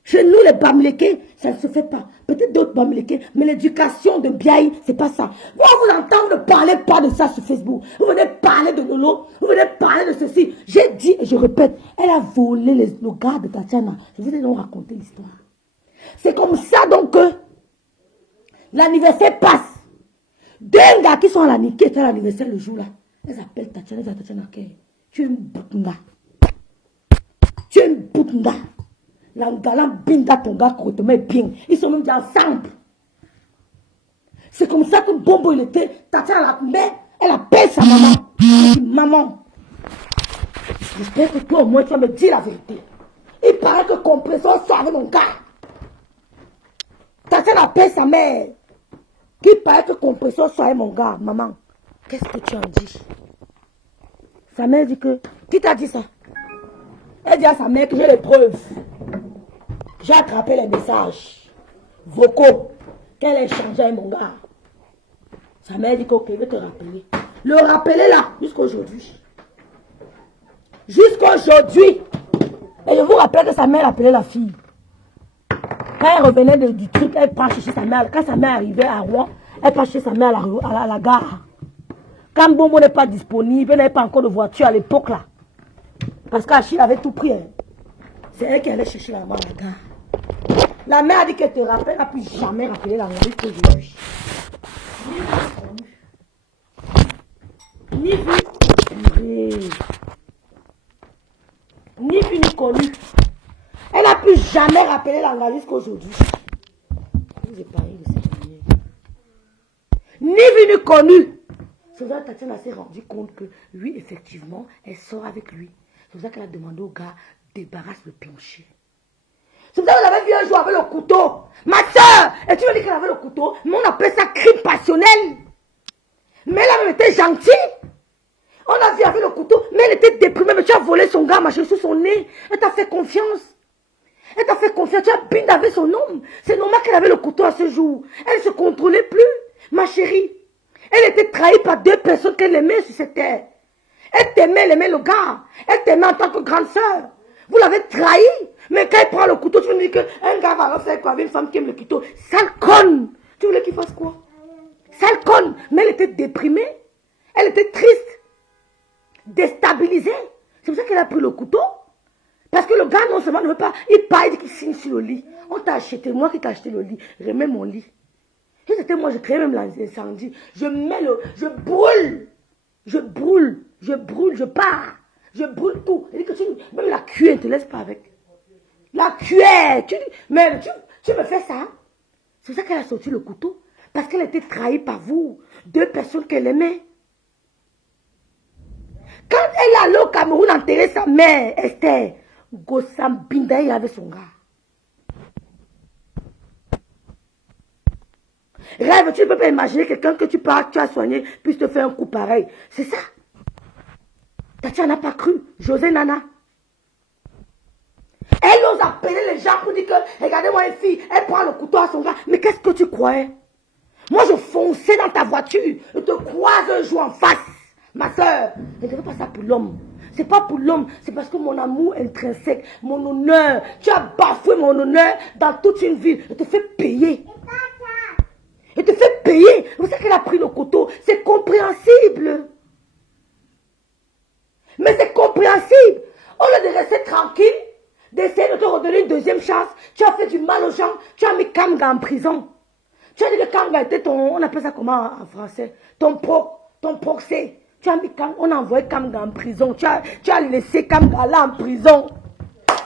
Chez nous, les Bamileke, ça ne se fait pas. Peut-être d'autres Bamileke, mais l'éducation de Biaï, c'est pas ça. Moi, vous entendez ne parlez pas de ça sur Facebook. Vous venez parler de Lolo, vous venez parler de ceci. J'ai dit, et je répète, elle a volé le gars de Tatiana. Je vous ai donc raconté l'histoire. C'est comme ça donc que l'anniversaire passe. 2 gars qui sont à l'anniversaire le jour là. Elles s'appellent Tatiana, Tatiana, tu es une boutnga. Tu es une boutnga. L'angala binga ton gars te met bien. Ils sont même déjà ensemble. C'est comme ça que Bombo il était. Tatiana la mère, elle appelle sa maman. Elle dit maman. J'espère que toi au moins tu vas me dire la vérité. Il paraît que compresseur soit avec mon gars. Tatiana appelle sa mère. Qui paraît que compresseur soit avec mon gars. Maman, qu'est-ce que tu en dis? Sa mère dit que... Qui t'a dit ça? Elle dit à sa mère que j'ai les preuves. J'ai attrapé les messages vocaux qu'elle a échangés avec mon gars. Sa mère dit que ok, je vais te rappeler. Le rappeler là, jusqu'à aujourd'hui. Jusqu'à aujourd'hui. Et je vous rappelle que sa mère appelait la fille. Quand elle revenait du truc, elle part chercher sa mère. Quand sa mère arrivait à Rouen, elle part chercher sa mère à la gare. Quand Bombo n'est pas disponible, elle n'avait pas encore de voiture à l'époque là. Parce qu'Achille avait tout pris. Hein. C'est elle qui allait chercher la maman à la gare. La mère a dit qu'elle te rappelle, elle n'a plus jamais rappelé la maman qu'aujourd'hui. Ni vu, ni vu, ni connu. Elle n'a plus jamais rappelé l'engagement jusqu'aujourd'hui. Vous ai parlé de cette manière. Ni vu ni connu. C'est pour ça que Tatiana s'est rendu compte que oui, effectivement, elle sort avec lui. C'est pour ça qu'elle a demandé au gars, débarrasse le plancher. C'est pour ça que vous avez vu un jour avec le couteau. Ma soeur, et tu me dis qu'elle avait le couteau, mais on appelle ça crime passionnel. Mais elle avait été gentille. On a vu avec le couteau, mais elle était déprimée, mais tu as volé son gars, marché sous son nez. Elle t'a fait confiance. Elle t'a fait confiance, tu as bindé avec son homme. C'est normal qu'elle avait le couteau à ce jour. Elle ne se contrôlait plus, ma chérie. Elle était trahie par 2 personnes qu'elle aimait sur cette terre. Elle t'aimait, elle aimait le gars. Elle t'aimait en tant que grande sœur. Vous l'avez trahi. Mais quand elle prend le couteau, tu me dis qu'un gars va faire quoi avec une femme qui aime le couteau. Sale conne. Tu voulais qu'il fasse quoi? Sale conne. Mais elle était déprimée. Elle était triste. Déstabilisée. C'est pour ça qu'elle a pris le couteau. Parce que le gars, non seulement ne veut pas, il part, il dit qu'il signe sur le lit. On t'a acheté, moi qui t'ai acheté le lit, remets mon lit. Si c'était moi, je crée même l'incendie. Je brûle. je brûle, je pars. Je brûle tout. Elle dit que même la cuillère ne te laisse pas avec. La cuillère, mais tu me fais ça. C'est ça qu'elle a sorti le couteau. Parce qu'elle était trahie par vous. 2 personnes qu'elle aimait. Quand elle est allée au Cameroun enterrer sa mère, Esther, Gossam Bindaï avec son gars. Rêve, tu ne peux pas imaginer quelqu'un que tu as soigné puisse te faire un coup pareil. C'est ça. Tatia n'a pas cru. José Nana. Elle ose appeler les gens pour dire que, regardez-moi une fille, elle prend le couteau à son gars. Mais qu'est-ce que tu croyais? Moi, je fonçais dans ta voiture. Je te croise un jour en face. Ma soeur, ne fais pas ça pour l'homme. C'est pas pour l'homme, c'est parce que mon amour intrinsèque, mon honneur, tu as bafoué mon honneur dans toute une ville. Je te fais payer. Je te fais payer. C'est pour ça qu'elle a pris le couteau. C'est compréhensible. Mais c'est compréhensible. Au lieu de rester tranquille, d'essayer de te redonner une deuxième chance, tu as fait du mal aux gens, tu as mis Kamga en prison. Tu as dit que Kamga était ton, on appelle ça comment en français, ton proxé. Tu as mis Kamga, on a envoyé Kamga en prison. Tu as laissé Kamga là en prison.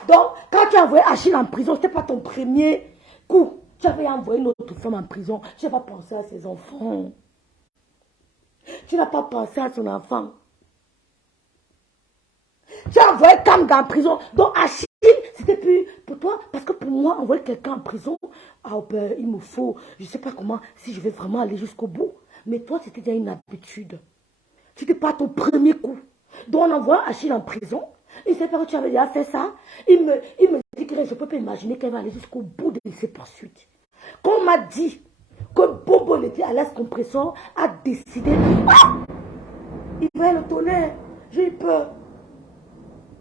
Donc, quand tu as envoyé Achille en prison, ce n'était pas ton premier coup. Tu avais envoyé une autre femme en prison. Tu n'as pas pensé à ses enfants. Tu n'as pas pensé à son enfant. Tu as envoyé Kamga en prison. Donc, Achille, c'était plus pour toi. Parce que pour moi, envoyer quelqu'un en prison, ben, il me faut, je ne sais pas comment, si je vais vraiment aller jusqu'au bout. Mais toi, c'était déjà une habitude. C'était pas ton premier coup. Donc, on envoie Achille en prison. Il sait pas que tu avais déjà fait ça. Il me dit que je ne peux pas imaginer qu'elle va aller jusqu'au bout de ses poursuites. Quand on m'a dit que Bobo était à l'aise compresseur, a décidé. Ah, il va le tonnerre. J'ai eu peur.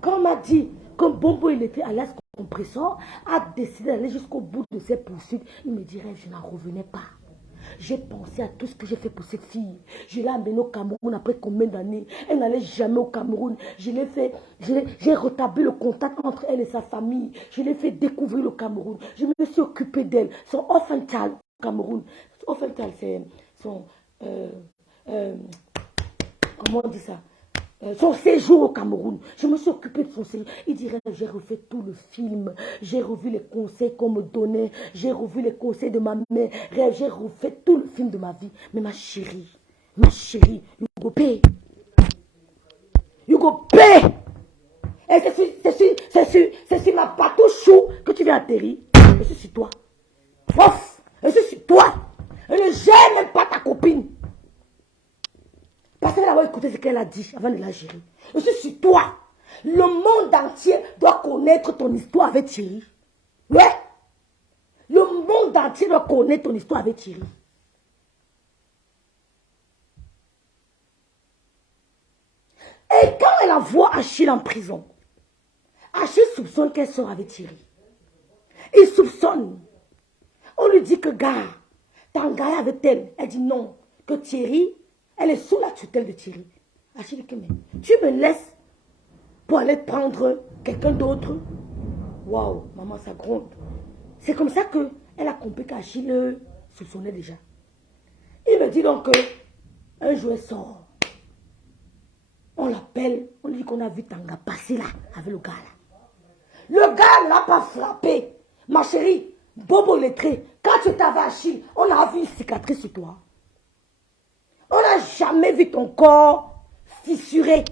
Quand on m'a dit que Bobo était à l'aise compresseur, a décidé d'aller jusqu'au bout de ses poursuites, il me dirait, je n'en revenais pas. J'ai pensé à tout ce que j'ai fait pour cette fille. Je l'ai amenée au Cameroun après combien d'années? Elle n'allait jamais au Cameroun. J'ai rétabli le contact entre elle et sa famille. Je l'ai fait découvrir le Cameroun. Je me suis occupée d'elle. Son Offental au Cameroun. Offental, c'est son... comment on dit ça? Son séjour au Cameroun. Je me suis occupée de son séjour. Il dirait, j'ai refait tout le film. J'ai revu les conseils qu'on me donnait. J'ai revu les conseils de ma mère. J'ai refait tout le film de ma vie. Mais ma chérie, you go pay. You go pay. Et c'est sur ma patouche chou que tu viens atterrir. Et c'est sur toi. Ouf. Et c'est sur toi. Et ne gêne même pas ta copine. Parce qu'elle a écouté ce qu'elle a dit avant de la gérer. Je suis sur toi. Le monde entier doit connaître ton histoire avec Thierry. Ouais. Le monde entier doit connaître ton histoire avec Thierry. Et quand elle envoie Achille en prison, Achille soupçonne qu'elle sort avec Thierry. Il soupçonne. On lui dit que gars, t'as un gars avec elle. Elle dit non. Que Thierry... Elle est sous la tutelle de Thierry. Achille dit, mais tu me laisses pour aller prendre quelqu'un d'autre? Waouh, maman, ça gronde. C'est comme ça qu'elle a compris qu'Achille soupçonnait déjà. Il me dit donc qu'un jour elle sort. On l'appelle, on lui dit qu'on a vu Tanga passer là, avec le gars là. Le gars ne l'a pas frappé. Ma chérie, Bobo lettré, quand tu étais avec Achille, on a vu une cicatrice sur toi. On n'a jamais vu ton corps fissuré.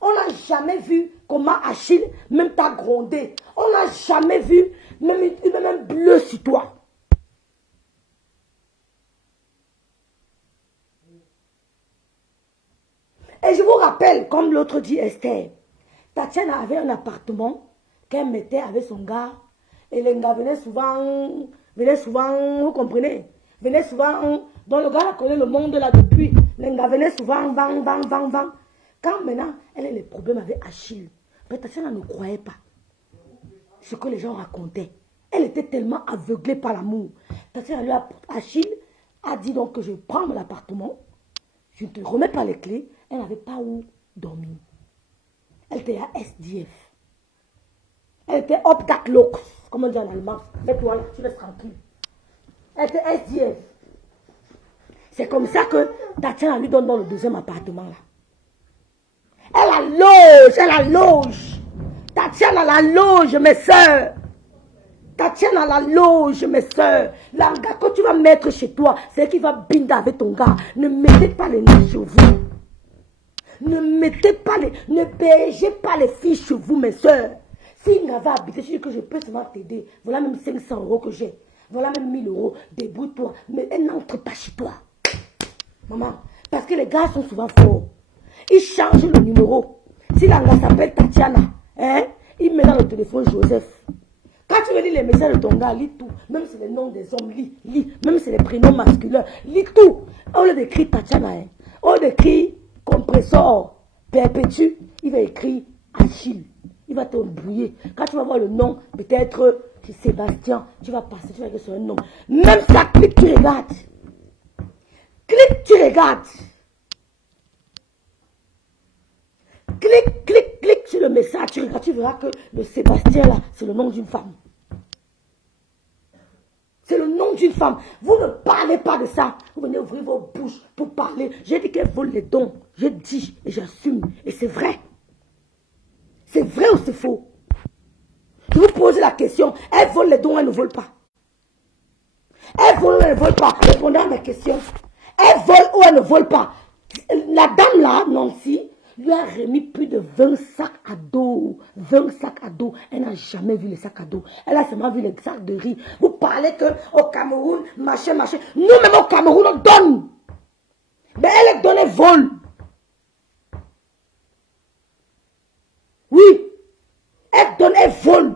On n'a jamais vu comment Achille même t'a grondé. On n'a jamais vu même un bleu sur toi. Et je vous rappelle, comme l'autre dit Esther, Tatiana avait un appartement qu'elle mettait avec son gars. Et les gars venaient souvent, vous comprenez, venaient souvent, donc le gars là connaît le monde là depuis. Les gars venaient souvent, vang. Quand maintenant, elle a les problèmes avec Achille, Tatiana ne croyait pas ce que les gens racontaient. Elle était tellement aveuglée par l'amour. Tatiana, Achille a dit donc que je prends mon appartement, je ne te remets pas les clés. Elle n'avait pas où dormir. Elle était à SDF. Elle était Obdachlox, comme on dit en allemand. Mets-toi là, tu restes tranquille. Elle était SDF. C'est comme ça que Tatiana lui donne dans le deuxième appartement là. loge, elle a loge. Tatiana la loge, mes soeurs. Tatiana la loge, mes soeurs. La gars que tu vas mettre chez toi, c'est qui va binder avec ton gars. Ne mettez pas les noms chez vous. Ne payez pas les filles chez vous, mes soeurs. S'il n'avait habité, je dis que je peux seulement t'aider. Voilà même 500 € que j'ai. Voilà même 1000 €. Débrouille-toi. Mais elle n'entre pas chez toi. Maman, parce que les gars sont souvent forts. Ils changent le numéro. Si la gars s'appelle Tatiana, hein, il met dans le téléphone Joseph. Quand tu veux lire les messages de ton gars, lis tout. Même si c'est les noms des hommes, lis. Même si c'est les prénoms masculins, lis tout. Au lieu d'écrire Tatiana, hein, au lieu d'écrire compresseur, perpétue, il va écrire Achille. Il va te brouiller. Quand tu vas voir le nom, peut-être Sébastien, tu vas passer, tu vas écrire sur un nom. Même ça, clique, tu regardes. Clique, tu regardes. Clique sur le message, tu regardes, tu verras que le Sébastien là, c'est le nom d'une femme. C'est le nom d'une femme. Vous ne parlez pas de ça. Vous venez ouvrir vos bouches pour parler. J'ai dit qu'elle vole les dons. Je dis et j'assume. Et c'est vrai. C'est vrai ou c'est faux? Je vous pose la question. Elle vole les dons ou elle ne vole pas? Elle vole ou elle ne vole pas? Répondez à mes questions. Elle vole ou elle ne vole pas? La dame là, Nancy, lui a remis plus de 20 sacs à dos. 20 sacs à dos. Elle n'a jamais vu les sacs à dos. Elle a seulement vu les sacs de riz. Vous parlez qu'au Cameroun, machin. Nous-mêmes au Cameroun, on donne. Mais elle donne, elle vole. Oui. Elle donne, elle vole.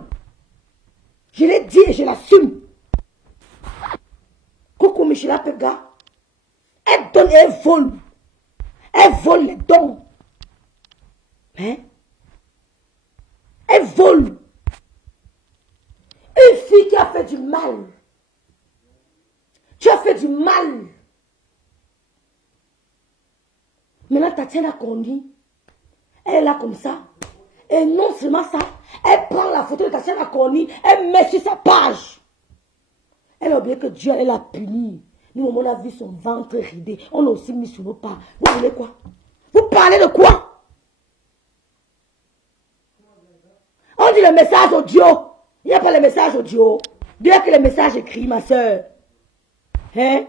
Je l'ai dit et je l'assume. Coucou Michela Pega. Elle donne et elle vole. Elle vole les dons. Hein? Elle vole. Une fille qui a fait du mal. Tu as fait du mal. Maintenant, Tatiana Kondi, elle est là comme ça. Et non seulement ça, elle prend la photo de Tatiana Kondi, elle met sur sa page. Elle a oublié que Dieu allait la punir. Nous, on a vu son ventre ridé. On a aussi mis sur nos pas. Vous voulez quoi? Vous parlez de quoi? On dit le message audio. Il n'y a pas le message audio. Bien que le message écrit, ma soeur. Hein?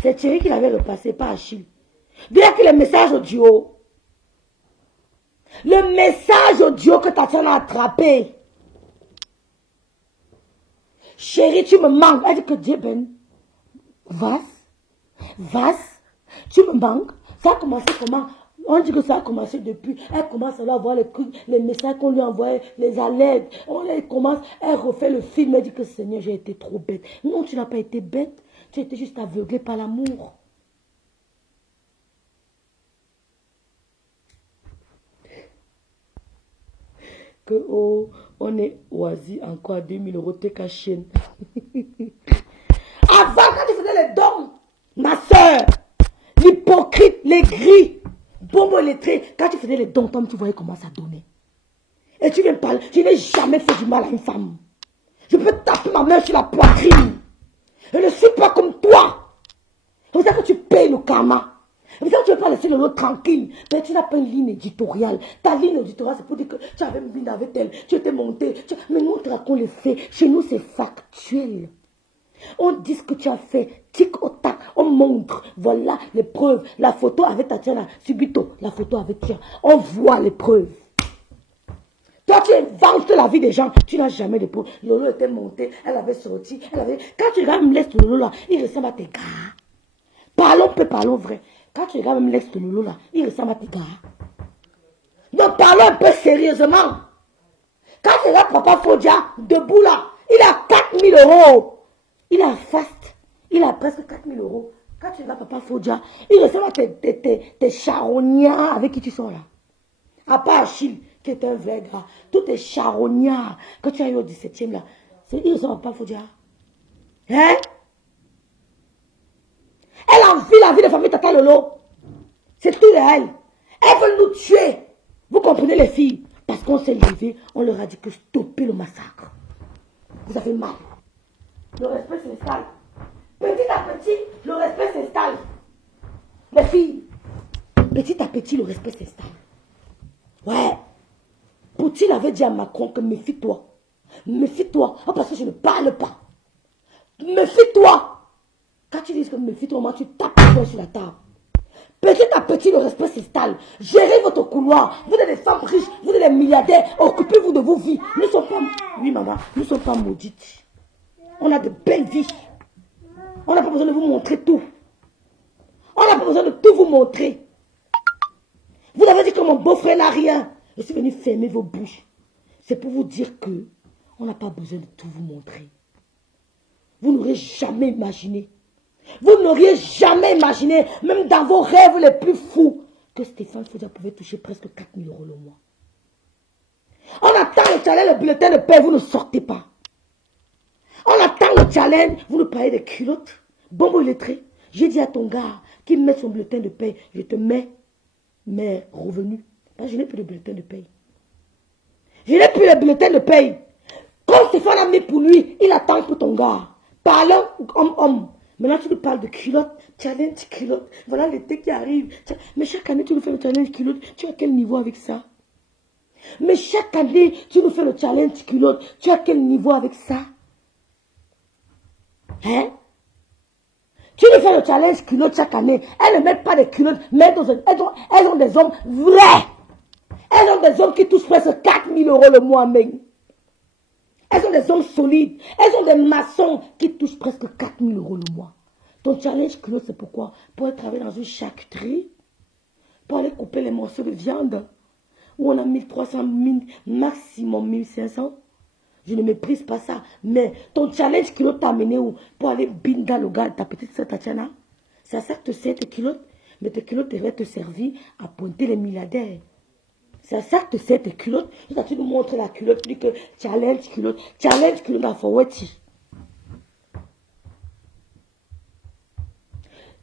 C'est Thierry qui l'avait repassé, pas Achille. Bien que le message audio. Le message audio que Tatiana a attrapé. Chérie, tu me manques. Elle dit que Dieu ben. Vas. Tu me manques. Ça a commencé comment? On dit que ça a commencé depuis. Elle commence à voir les messages qu'on lui envoyait, les alertes. Elle refait le film. Elle dit que Seigneur, j'ai été trop bête. Non, tu n'as pas été bête. Tu étais juste aveuglée par l'amour. Que oh, on est oisi encore à 2000 € TK chaîne. Avant, quand tu faisais les dons, ma soeur, l'hypocrite, les gris, bonbon lettré, quand tu faisais les dons, tu voyais comment ça donnait. Et tu viens parler, je n'ai jamais fait du mal à une femme. Je peux taper ma main sur la poitrine. Je ne suis pas comme toi. C'est pour ça que tu payes le karma. C'est pour ça que tu ne veux pas laisser l'autre tranquille. Mais tu n'as pas une ligne éditoriale. Ta ligne éditoriale, c'est pour dire que tu avais une ligne avec elle. Tu étais monté. Mais nous, on te raconte les faits. Chez nous, c'est factuel. On dit ce que tu as fait. Tic au tac. On montre. Voilà les preuves. La photo avec Tatiana. Subito. La photo avec toi. On voit les preuves. Toi, tu inventes la vie des gens. Tu n'as jamais de preuves. Lolo était monté. Elle avait sorti. Quand tu regardes même l'ex de Lolo là, il ressemble à tes gars. Parlons vrai. Quand tu regardes même l'ex de Lolo là, il ressemble à tes gars. Donc parlons un peu sérieusement. Quand tu regardes Papa Fodia, debout là, il a 4000 €. Il a fast. Il a presque 4000 €. Quand tu regardes Papa Fodia, il ressemble à tes charognards avec qui tu sors là. À part Achille, qui est un vrai gars. Tous tes charognards que tu as eu au 17e là, il ressemble à Papa Fodia. Hein? Elle envie la vie de famille Tata Lolo. C'est tout de elle. Elle veut nous tuer. Vous comprenez les filles? Parce qu'on s'est levé, on leur a dit que stopper le massacre. Vous avez mal. Le respect s'installe. Petit à petit, le respect s'installe. Les filles, petit à petit, le respect s'installe. Ouais. Poutine avait dit à Macron que méfie-toi. Méfie-toi. Oh, parce que je ne parle pas. Méfie-toi. Quand tu dis que méfie-toi, moi, tu tapes le poing sur la table. Petit à petit, le respect s'installe. Gérez votre couloir. Vous êtes des femmes riches, vous êtes des milliardaires. Occupez-vous de vos vies. Nous ne sommes pas... Oui, maman, nous ne sommes pas maudites. On a de belles vies. On n'a pas besoin de vous montrer tout. On n'a pas besoin de tout vous montrer. Vous avez dit que mon beau-frère n'a rien. Je suis venu fermer vos bouches. C'est pour vous dire que on n'a pas besoin de tout vous montrer. Vous n'auriez jamais imaginé. Vous n'auriez jamais imaginé, même dans vos rêves les plus fous, que Stéphane Foudia pouvait toucher presque 4 000 € le mois. On attend le challenge, le bulletin de paie, vous ne sortez pas. On attend le challenge, vous nous parlez des culottes. Bon, illettré, j'ai dit à ton gars qu'il mette son bulletin de paie, je te mets mes revenus. Parce que je n'ai plus de bulletin de paie. Je n'ai plus de bulletin de paie. Quand Stéphane a mis pour lui, il attend pour ton gars. Parlons homme. Maintenant, tu nous parles de culotte, challenge culotte. Voilà l'été qui arrive. Mais chaque année, tu nous fais le challenge culotte. Tu es à quel niveau avec ça? Mais chaque année, tu nous fais le challenge culotte. Tu es à quel niveau avec ça? Hein? Tu nous fais le challenge culotte chaque année. Elles ne mettent pas des culottes, mais elles ont des hommes vrais. Elles ont des hommes qui touchent presque 4 000 € le mois même. Elles sont des hommes solides. Elles sont des maçons qui touchent presque 4 000 € le mois. Ton challenge culotte, c'est pourquoi? Pour aller travailler dans une charcuterie, pour aller couper les morceaux de viande, où on a 1300, maximum 1500. Je ne méprise pas ça. Mais ton challenge culotte t'a amené où? Pour aller binda le gars de ta petite soeur Tatiana. C'est à ça que tu sais tes culottes. Mais tes culottes devraient te servir à pointer les milliardaires. C'est à ça que tu sais tes culottes. Quand tu nous montres la culotte, tu dis que challenge culotte à Faweti.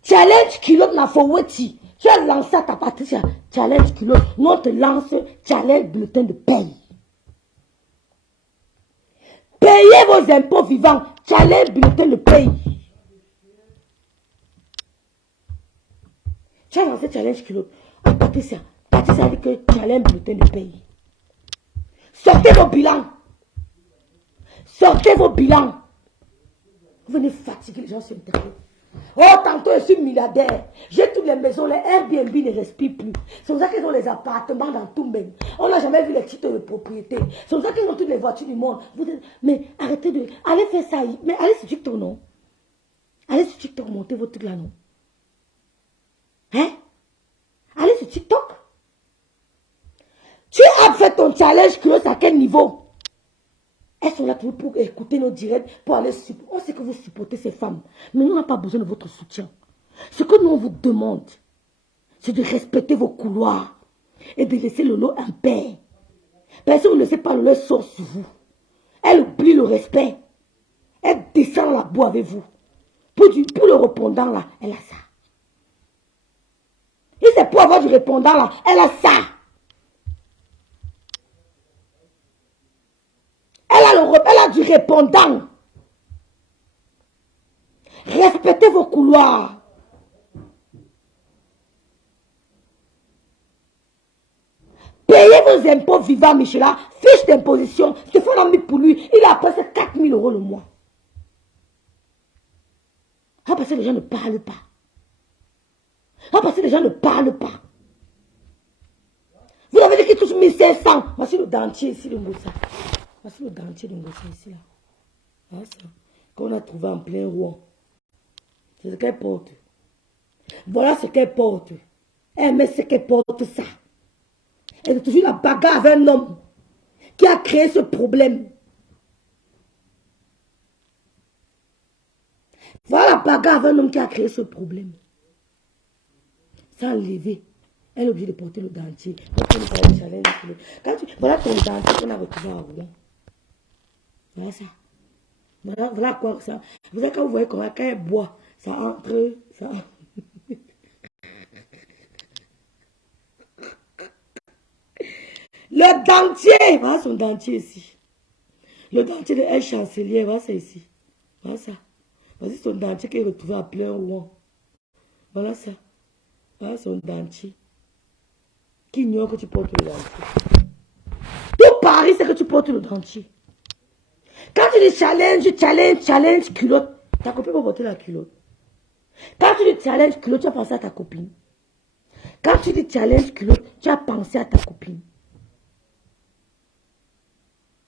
Challenge culotte à Faweti. Tu as lancé à ta Patricia. Challenge culotte. Nous on te lance challenge bulletin de paye. Payez vos impôts vivants. Challenge bulletin de paye. Tu as lancé challenge culotte à Patricia. Patricia a dit que challenge bulletin de paye. Sortez vos bilans. Sortez vos bilans. Vous venez fatiguer les gens sur Internet. Oh, tantôt je suis milliardaire. J'ai toutes les maisons, les Airbnb ne respirent plus. C'est pour ça qu'ils ont les appartements dans tout le monde. On n'a jamais vu les titres de propriété. C'est pour ça qu'ils ont toutes les voitures du monde. Vous dites, mais arrêtez de... Allez faire ça. Mais allez sur TikTok, non? Allez sur TikTok, montez vos trucs là, non? Hein? Allez sur TikTok. Tu as fait ton challenge close à quel niveau? Elles sont là pour écouter nos directs, pour aller supporter. On sait que vous supportez ces femmes. Mais nous, on n'a pas besoin de votre soutien. Ce que nous, on vous demande, c'est de respecter vos couloirs et de laisser le lot en paix. Parce que si vous ne laissez pas le lot sort sur vous, elle oublie le respect. Elle descend la boue avec vous. Pour le répondant là, elle a ça. Et c'est pour avoir du répondant là, elle a ça. Elle a du répondant. Respectez vos couloirs. Payez vos impôts vivants, Michela. Fiche d'imposition. Stéphane a mis pour lui. Il a presque 4 000 € le mois. Ah, parce que les gens ne parlent pas. Ah, parce que les gens ne parlent pas. Vous avez dit qu'il touche 1500. Voici le dentier ici de Moussa. Voici le dentier de Moussa ici. Là. Voilà ça. Qu'on a trouvé en plein Rouen. C'est ce qu'elle porte. Voilà ce qu'elle porte. Elle met ce qu'elle porte ça. Elle est toujours la bagarre avec un homme qui a créé ce problème. Voilà la bagarre avec un homme qui a créé ce problème. Sans lever. Elle est obligée de porter le dentier. Voilà ton dentier qu'on a retrouvé à Rouen. Voilà ça. Voilà quoi ça. Vous savez quand vous voyez quand elle boit, ça entre. Ça... Le dentier. Voilà son dentier ici. Le dentier de elle chancelier. Voilà ça ici. Voilà ça. Voici son dentier qui est retrouvé à plein Rouen. Voilà ça. Voilà son dentier. qui ignore que tu portes le dentier. Tout Paris, c'est que tu portes le dentier. Quand tu dis challenge, culotte, ta copine va porter la culotte. Quand tu dis challenge, culotte, tu as pensé à ta copine. Quand tu dis challenge, culotte, tu as pensé à ta copine.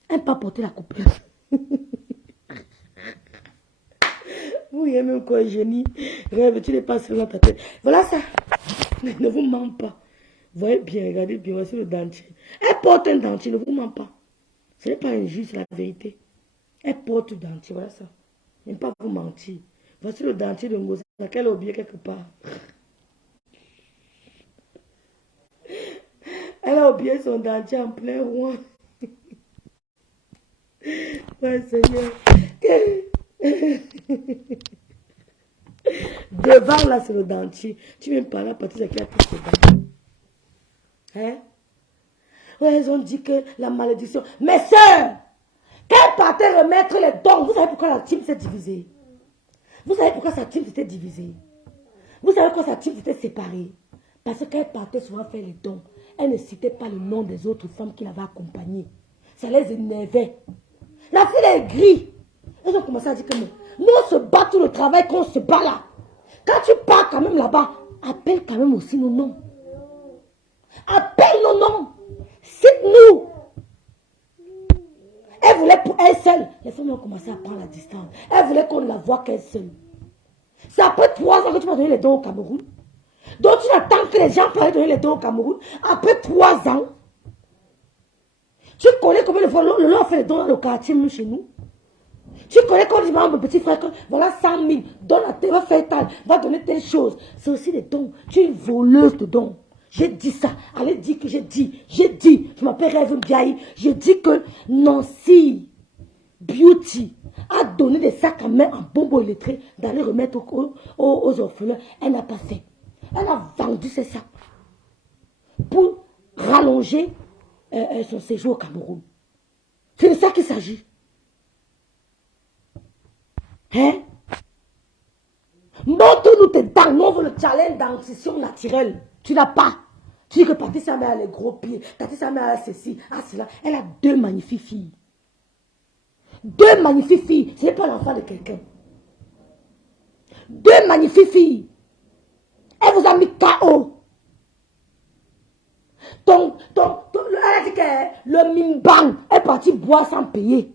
Elle n'a pas porté la copine. Vous voyez même quoi, génie. Rêve, tu n'es pas sur ta tête. Voilà ça. Ne vous ment pas. Voyez bien, regardez bien, voici le dentier. Elle porte un dentier, ne vous ment pas. Ce n'est pas injuste, c'est la vérité. Elle porte le dentier, voilà ça. N'aime pas vous mentir. Voici le dentier de Ngozi, laquelle a oublié quelque part. Elle a oublié son dentier en plein roi. Ouais, Seigneur. Devant là, c'est le dentier. Tu viens par là, Patricia qui a tous ses dents. Hein? Ouais, ils ont dit que la malédiction. Mes soeurs, quand elle partait remettre les dons, vous savez pourquoi la team s'est divisée? Vous savez pourquoi sa team s'était divisée? Vous savez pourquoi sa team s'était séparée? Parce qu'elle partait souvent faire les dons. Elle ne citait pas le nom des autres femmes qui l'avaient accompagnée. Ça les énervait. La fille est grise. Ils ont commencé à dire que non. Nous, on se bat tout le travail qu'on se bat là. Quand tu pars quand même là-bas, appelle quand même aussi nos noms. Appelle nos noms. Cite-nous. Elle voulait pour elle seule. Les femmes ont commencé à prendre la distance. Elle voulait qu'on ne la voie qu'elle seule. C'est après 3 ans que tu vas donner les dons au Cameroun. Donc tu attends que les gens puissent donner les dons au Cameroun. Après 3 ans, tu connais combien de fois le lot fait les dons dans le quartier chez nous. Tu connais quand je demande à mon petit frère que voilà 100 000, donne à tes, va faire tal, va donner telle chose. C'est aussi des dons. Tu es une voleuse de dons. J'ai dit ça. Allez dire que j'ai dit. Je m'appelle Rêve Biaï. J'ai dit que Nancy Beauty a donné des sacs à main en bonbons illettrés d'aller remettre aux orphelins. Elle n'a pas fait. Elle a vendu ces sacs pour rallonger son séjour au Cameroun. C'est de ça qu'il s'agit. Hein? Montre-nous tes dents. Nous, on veut le challenge dentition naturelle. Tu n'as pas. Tu dis que Patricia Mère a les gros pieds. Patricia Mère a ceci, a cela. Elle a 2 magnifiques filles. 2 magnifiques filles. Ce n'est pas l'enfant de quelqu'un. 2 magnifiques filles. Elle vous a mis KO. Elle a dit que le Mimbang est parti boire sans payer.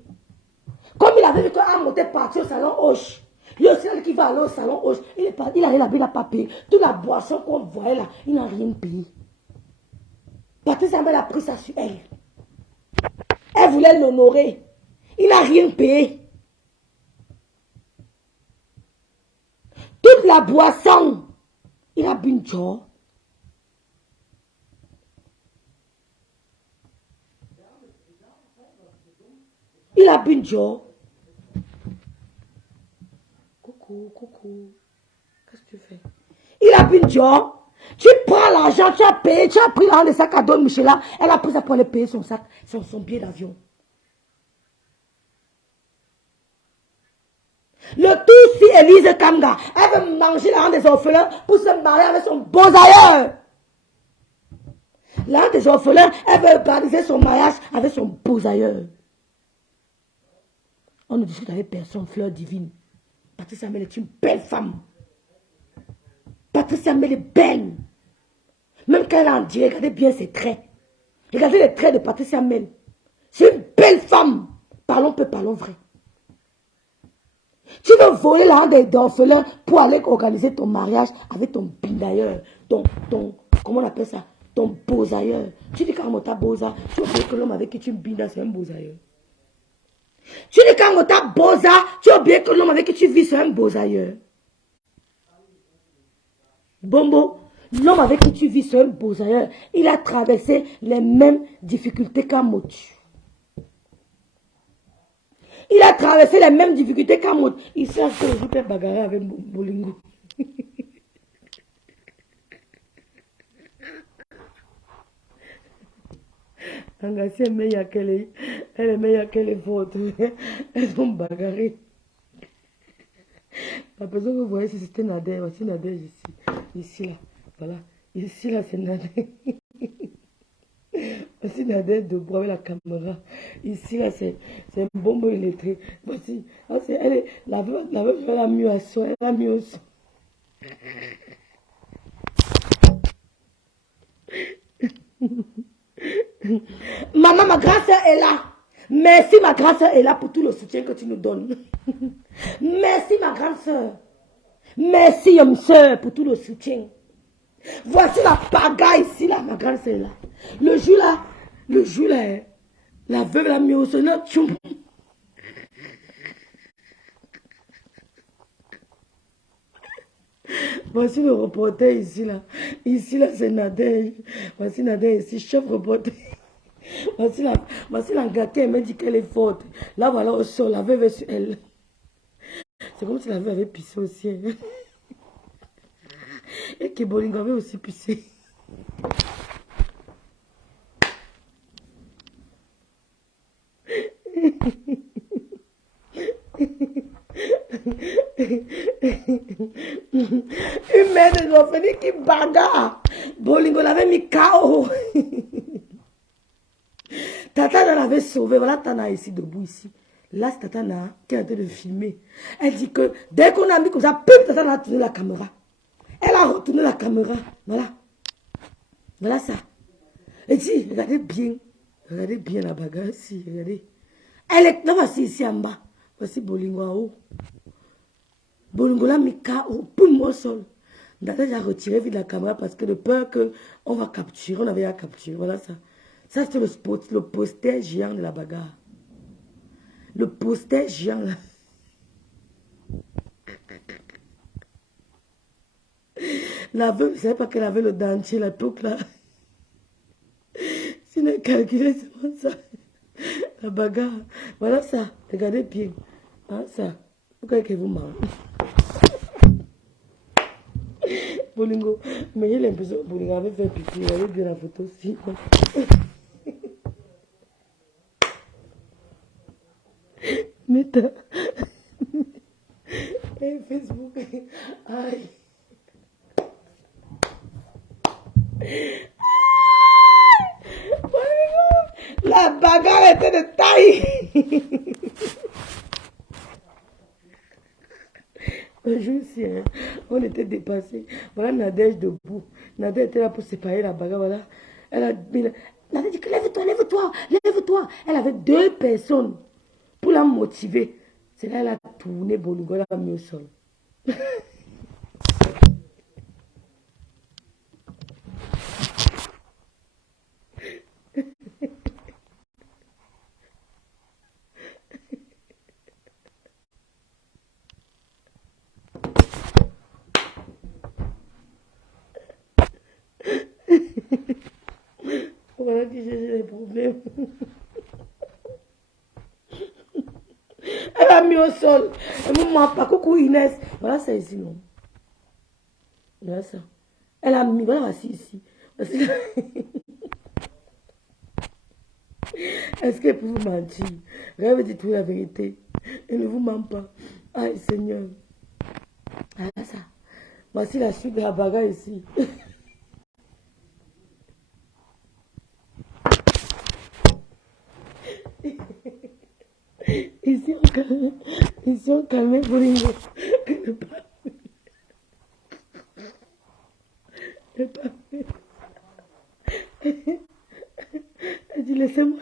Comme il avait vu qu'un montait partir au salon Hoche. Il y a aussi un qui va aller au salon Hoche. Il a là-bas, il n'a pas payé. Toute la boisson qu'on voyait là, il n'a rien payé. Patricia Mère a pris ça sur elle. Elle voulait l'honorer. Il n'a rien payé. Toute la boisson, il a bu une joie. Il a bu une joie. Coucou. Qu'est-ce que tu fais? Il a bu une joie. Tu prends l'argent, tu as payé, tu as pris l'argent de sac à dos de Michela. Elle a pris ça pour aller payer son sac, son billet d'avion. Le tout si Élise Kamga, elle veut manger l'argent des orphelins pour se marier avec son beau-ailleurs. L'argent des orphelins, elle veut organiser son mariage avec son beau-ailleurs. On ne discute avec personne, fleur divine. Patricia Mère est une belle femme. Patricia Mère est belle. Même quand elle est en direct, regardez bien ses traits. Regardez les traits de Patricia Mère. C'est une belle femme. Parlons peu, parlons vrai. Tu veux voler l'argent des orphelins pour aller organiser ton mariage avec ton bindailleur, comment on appelle ça? Ton beau-ailleurs. Tu dis quand ta beau-ailleurs, tu oublies que l'homme avec qui tu bindas, c'est un beau-ailleurs. Tu dis quand ta beau-ailleurs, tu oublies que l'homme avec qui tu vis, c'est un beau-ailleurs. Bombo, l'homme avec qui tu vis, c'est un beau-ailleurs. Il a traversé les mêmes difficultés qu'Amotu. Il a traversé les mêmes difficultés qu'Amotu. Il sait que je peux bagarrer avec Bolingo. Angassi est meilleure qu'elle est. Elle est meilleure qu'elle est vôtre. Elles vont bagarrer. La personne que vous voyez, c'était Nader. Voici Nader ici. Ici là. Voilà. Ici là, c'est Nader. Voici Nadège debout avec la caméra. Ici, là, c'est un bonbon illettré. Voici, elle est, la veuve, elle a mis à son, elle a mis au son. Maman, ma grande soeur est là. Merci, ma grande soeur est là pour tout le soutien que tu nous donnes. Merci, ma grande soeur. Merci, ma soeur, pour tout le soutien. Voici la pagaille ici, là, ma grande soeur est là. Le jour là, la veuve l'a mis au sol. Voici le reporter ici, là. Ici, là, c'est Nadège. Voici Nadège ici, chef reporter. Voici la gâtée, elle m'a dit qu'elle est forte. Là, voilà, au sol, la veuve est sur elle. C'est comme si la veuve avait pissé aussi. Hein. Et que Bolingo avait aussi pissé. Une mère de l'orpheline qui bagarre. Bolingo l'avait mis KO. Tata l'avait sauvé. Voilà Tana ici, debout ici. Là, c'est Tata qui est en train de filmer. Elle dit que dès qu'on a mis comme ça, Tata a tourné la caméra. Elle a retourné la caméra. Voilà. Voilà ça. Elle dit, regardez bien. Regardez bien la bagarre ici. Regardez. Elle est là, voici ici en bas. Voici Bolingo en haut. Bolingo l'a mis KO. Poum au sol. Tata a retiré vite la caméra parce que de peur qu'on va capturer. On avait à capturer. Voilà ça. Ça, c'est le poster géant de la bagarre. Le poster géant, là. La veuve, je ne savais pas qu'elle avait le dentier, la touque, là. Si elle a calculé, c'est comme ça. La bagarre. Voilà ça. Regardez bien. Voilà ça. Pourquoi est-ce que vous mangez? Bolingo. Mais j'ai l'impression que Bolingo avait fait pipi. Il avait bien la photo aussi. Mais t'as... Et Facebook. Aïe. La bagarre était de taille. Un jour, si, hein, on était dépassés. Voilà Nadège debout. Nadège était là pour séparer la bagarre. Voilà. Elle a dit, Nadège dit que lève-toi, lève-toi, lève-toi. Elle avait 2 personnes pour la motiver. C'est là qu'elle a tourné Bolingo, elle a mis au sol. Voilà que j'ai des problèmes. Elle a mis au sol. Elle ne ment pas. Coucou Inès. Voilà ça ici, non. Voilà ça. Elle a mis. Voilà, voici ici. Voici. Est-ce qu'elle peut vous mentir? Elle veut dire tout la vérité. Elle ne vous ment pas. Aïe, Seigneur. Voilà ça. Voici la suite de la bagarre ici. Ici on calme Bolingo. Elle dit laissez-moi.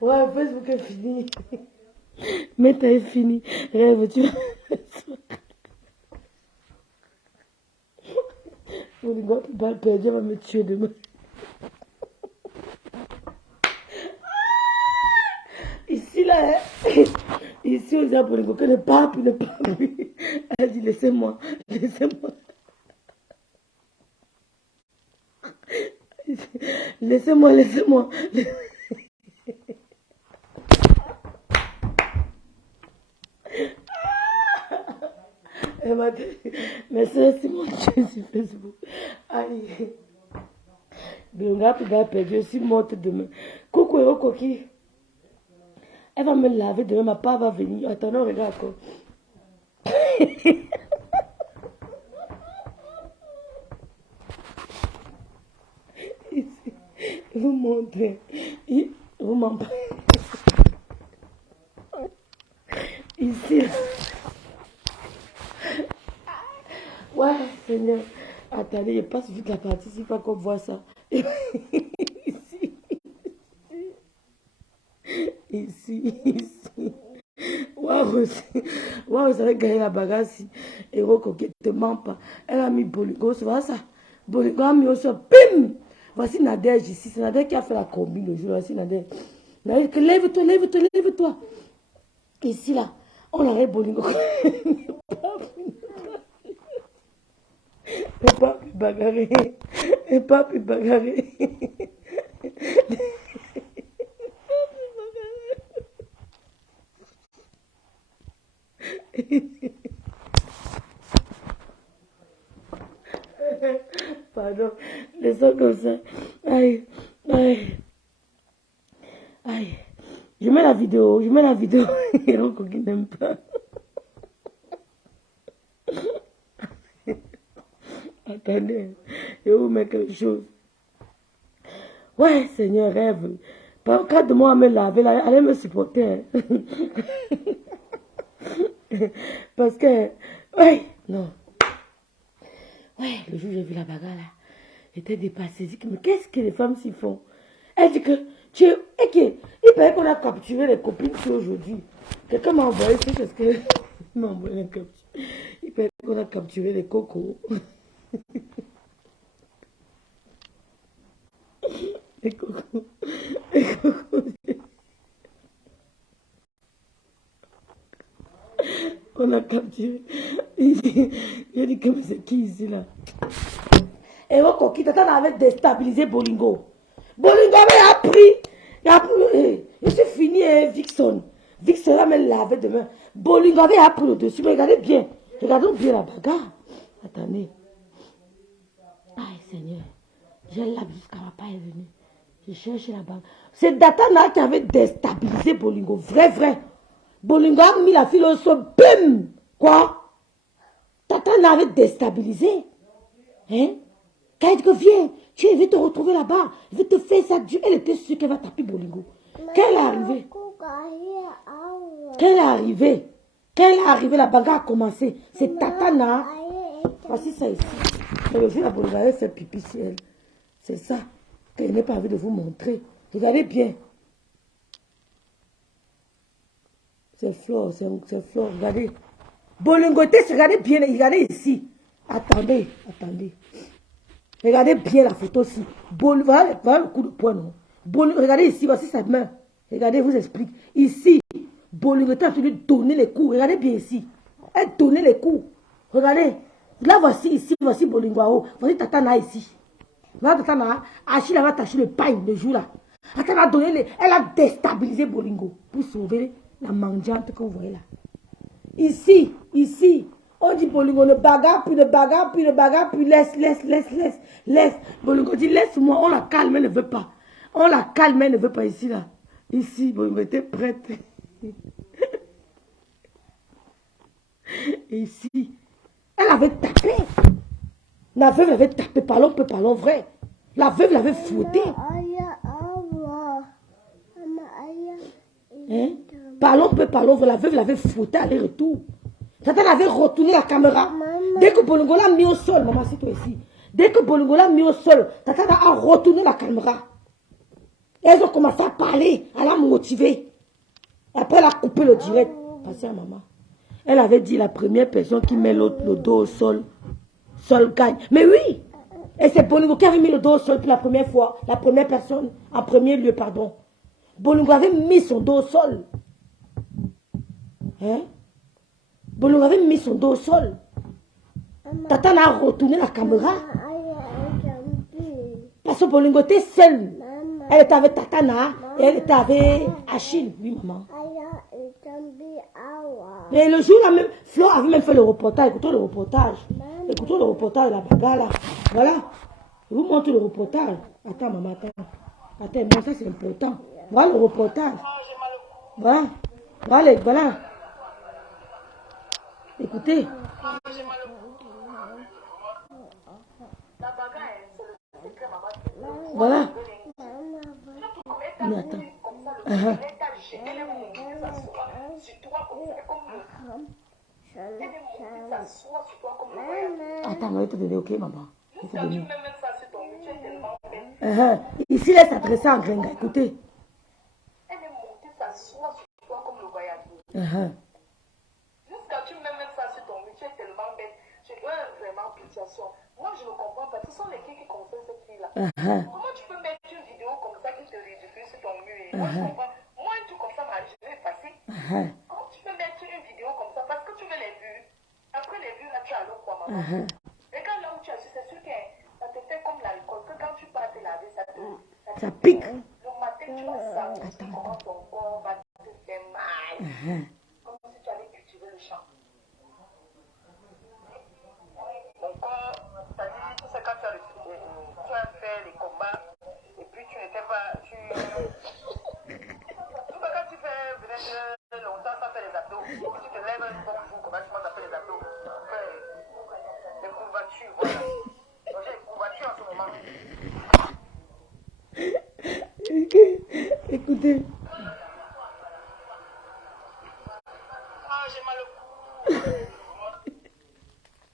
Ouais, Facebook est fini. Mais t'as fini. Rêve, tu vas. Bolingo, tu vas perdre, elle va me tuer demain. Ici, là, ici, on dit à Bolingo que ne parle plus, ne parle plus. Elle dit, laissez-moi, laissez-moi. Laissez-moi, laissez-moi. Elle m'a dit, mais c'est mon Dieu sur Facebook. Aïe. Bolingo, tu vas perdre, je suis morte demain. Coucou, Héro Coquille. Elle va me laver demain, ma part va venir. Attends, non, regarde encore. vous montrer. Vous m'en ici. Ouais, Seigneur. Attendez, je passe vite la partie, s'il faut qu'on voit ça. Ici. Ici. Waouh, ça va gagner la bagarre si Eroko qui te ment pas. Elle a mis Bolingo, c'est ça. Bolingo a mis au sol, bim! Voici Nadège ici, c'est Nadège qui a fait la combine le jour. Voici Nadège. Nadège, lève-toi. Ici là, on arrête Bolingo. Et pas plus bagarrer. Pardon, les sons comme ça. Aïe. Je mets la vidéo. Et on qui n'aime pas. Attendez, je vais vous mettre quelque chose. Ouais, Seigneur, rêve. Quand de moi à me laver, allez me supporter. Parce que, ouais, non. Ouais, le jour où j'ai vu la bagarre là, j'étais dépassée. J'ai dit, mais qu'est-ce que les femmes s'y font? Elle dit que, il paraît qu'on a capturé les copines aujourd'hui. Quelqu'un m'a envoyé, c'est ce que il m'a envoyé la capture. Il paraît qu'on a capturé les cocos. Les cocos. On a capturé. J'ai dit que c'est qui ici là? Et mon coquille, Tata avait déstabilisé Bolingo. Bolingo avait appris. Je suis fini, Vixon. Vixon va me laver demain. Bolingo avait appris le dessus. Mais regardez bien. Regardons bien la bagarre. Attendez. Aïe, Seigneur. Je lave jusqu'à ma part est venue. Je cherche la bagarre. C'est Datana qui avait déstabilisé Bolingo. Vrai. Bolingo a mis la fille au sol. Bim! Quoi? Tatana avait déstabilisé. Hein? Quand elle dit que viens, tu veux te retrouver là-bas, je vais te faire ça. Elle était sûre qu'elle va taper Bolingo. Quand elle est arrivée, la bagarre a commencé. C'est Tatana. Voici ça ici. Mais le jour où la Bolingo avait fait pipi sur elle. C'est ça que je n'ai pas envie de vous montrer. Regardez bien. C'est Flore, regardez. Bolingo, regardez bien, regardez ici. Attendez. Regardez bien la photo aussi. Voilà le coup de poing, non? Regardez ici, voici sa main. Regardez, je vous explique. Ici, Bolingo était en train de donner les coups. Regardez bien ici. Elle donnait les coups. Regardez. Là, voici Bolingo en haut. Voici Tatana ici. Voilà Tatana. Achille avait attaché le pain le jour là. Elle a déstabilisé Bolingo pour sauver la mendiante que vous voyez là. Ici. On dit Bolingo ne bagarre plus, laisse. Bolingo dit laisse-moi, on la calme, elle ne veut pas. Ici là. Ici, Bolingo était prête. Ici. Elle avait tapé. La veuve l'avait tapé, parlons vrai. La veuve l'avait fouetté. Hein? Parlons vrai, la veuve l'avait fouetté aller-retour. Tata avait retourné la caméra. Dès que Bolingo l'a mis au sol, maman, c'est toi ici. Dès que Bolingo l'a mis au sol, Tata a retourné la caméra. Elles ont commencé à parler, à la motiver. Après, elle a coupé le direct. Passez à maman. Elle avait dit la première personne qui met le dos au sol gagne. Mais oui! Et c'est Bolingo qui avait mis le dos au sol pour la première fois. La première personne, en premier lieu, pardon. Bolingo avait mis son dos au sol. Hein? Bolingo avait mis son dos au sol. Tata a retourné la caméra. Parce que Bolingo était seule. Elle était avec Tatana et elle était avec Achille. Oui, maman. Mais le jour là même, Flo avait même fait le reportage. Écoutez le reportage de la bagarre là. Voilà. Je vous montre le reportage. Attends, maman, attends, non, ça c'est important. Voilà le reportage. Voilà. Écoutez. Voilà. Mais attends. Attends, on va te donner, ok, maman. Je vais te donner. Ici, laisse s'adresser en gringa. Écoutez. Elle est montée s'asseoir sur toi comme le voyageur. Jusqu'à tu me mets ça sur ton mur, tu es tellement bête. Je dois vraiment pitié à soi. Moi, je ne comprends pas. Ce sont les filles qui conseillent cette fille-là. Comment tu peux mettre une vidéo comme ça qui te ridicule sur ton mur? Moi, je comprends. Moi, un truc comme ça, je vais effacer. Comment tu peux mettre une vidéo comme ça? Parce que tu veux les vues. Après les vues, là, tu as l'eau, quoi, maman. Regarde là où tu as su, c'est sûr que ça te fait comme l'alcool. Que quand tu pars te laver, ça pique. Le matin, tu vas sentir comment ton corps va te faire mal. Comme si tu allais cultiver le champ. Mon corps, c'est-à-dire, tu sais, quand tu as fait les combats, et puis tu n'étais pas. Tu vois, quand tu fais venir longtemps sans faire les abdos, tu te lèves un bon jour, comment tu commences à faire les abdos. Les courbatures, voilà. Donc j'ai les courbatures en ce moment. Écoutez. Ah, j'ai mal au cou.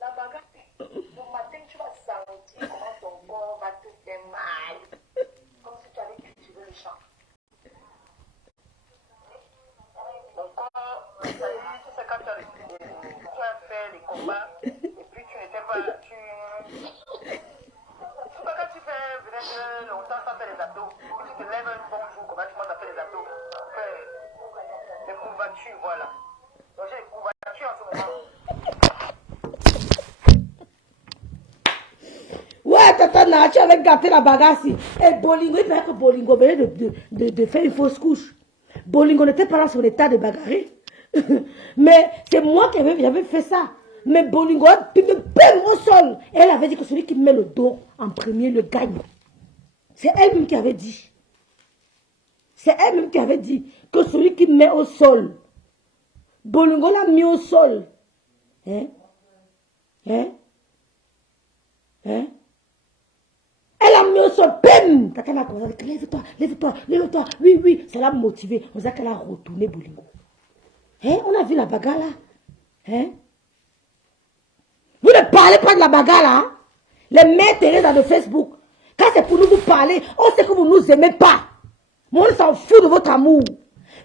La bagarre, le matin, tu vas sentir comment ton corps va te faire mal. Comme si tu allais cultiver le champ. Ton corps, tu sais, quand tu as fait les combats, et puis tu n'étais pas. Tu vois, quand tu fais venir longtemps sans faire les abdos, tu te lèves un bon jour, comment tu commences à faire les abdos. Les courbatures, voilà. Donc j'ai les courbatures en ce moment. Ouais, tata tu avais gâté la bagarre ici. Et Bolingo, il paraît que Bolingo venait de faire une fausse couche. Bolingo n'était pas dans son état de bagarrer. Mais c'est moi qui avais fait ça. Mais Bolingo a mis le pème au sol. Et elle avait dit que celui qui met le dos en premier le gagne. C'est elle-même qui avait dit. C'est elle-même qui avait dit que celui qui met au sol. Bolingo l'a mis au sol. Hein? Elle a mis au sol, bim! Quand elle a commencé, lève-toi, lève-toi, lève-toi. Oui, oui, ça l'a motivée. On dirait qu'elle a retourné Bolingo. On a vu la bagarre là. Vous ne parlez pas de la bagarre là. Les mères télé dans le Facebook. Quand c'est pour nous vous parler, on sait que vous ne nous aimez pas. Mais on s'en fout de votre amour.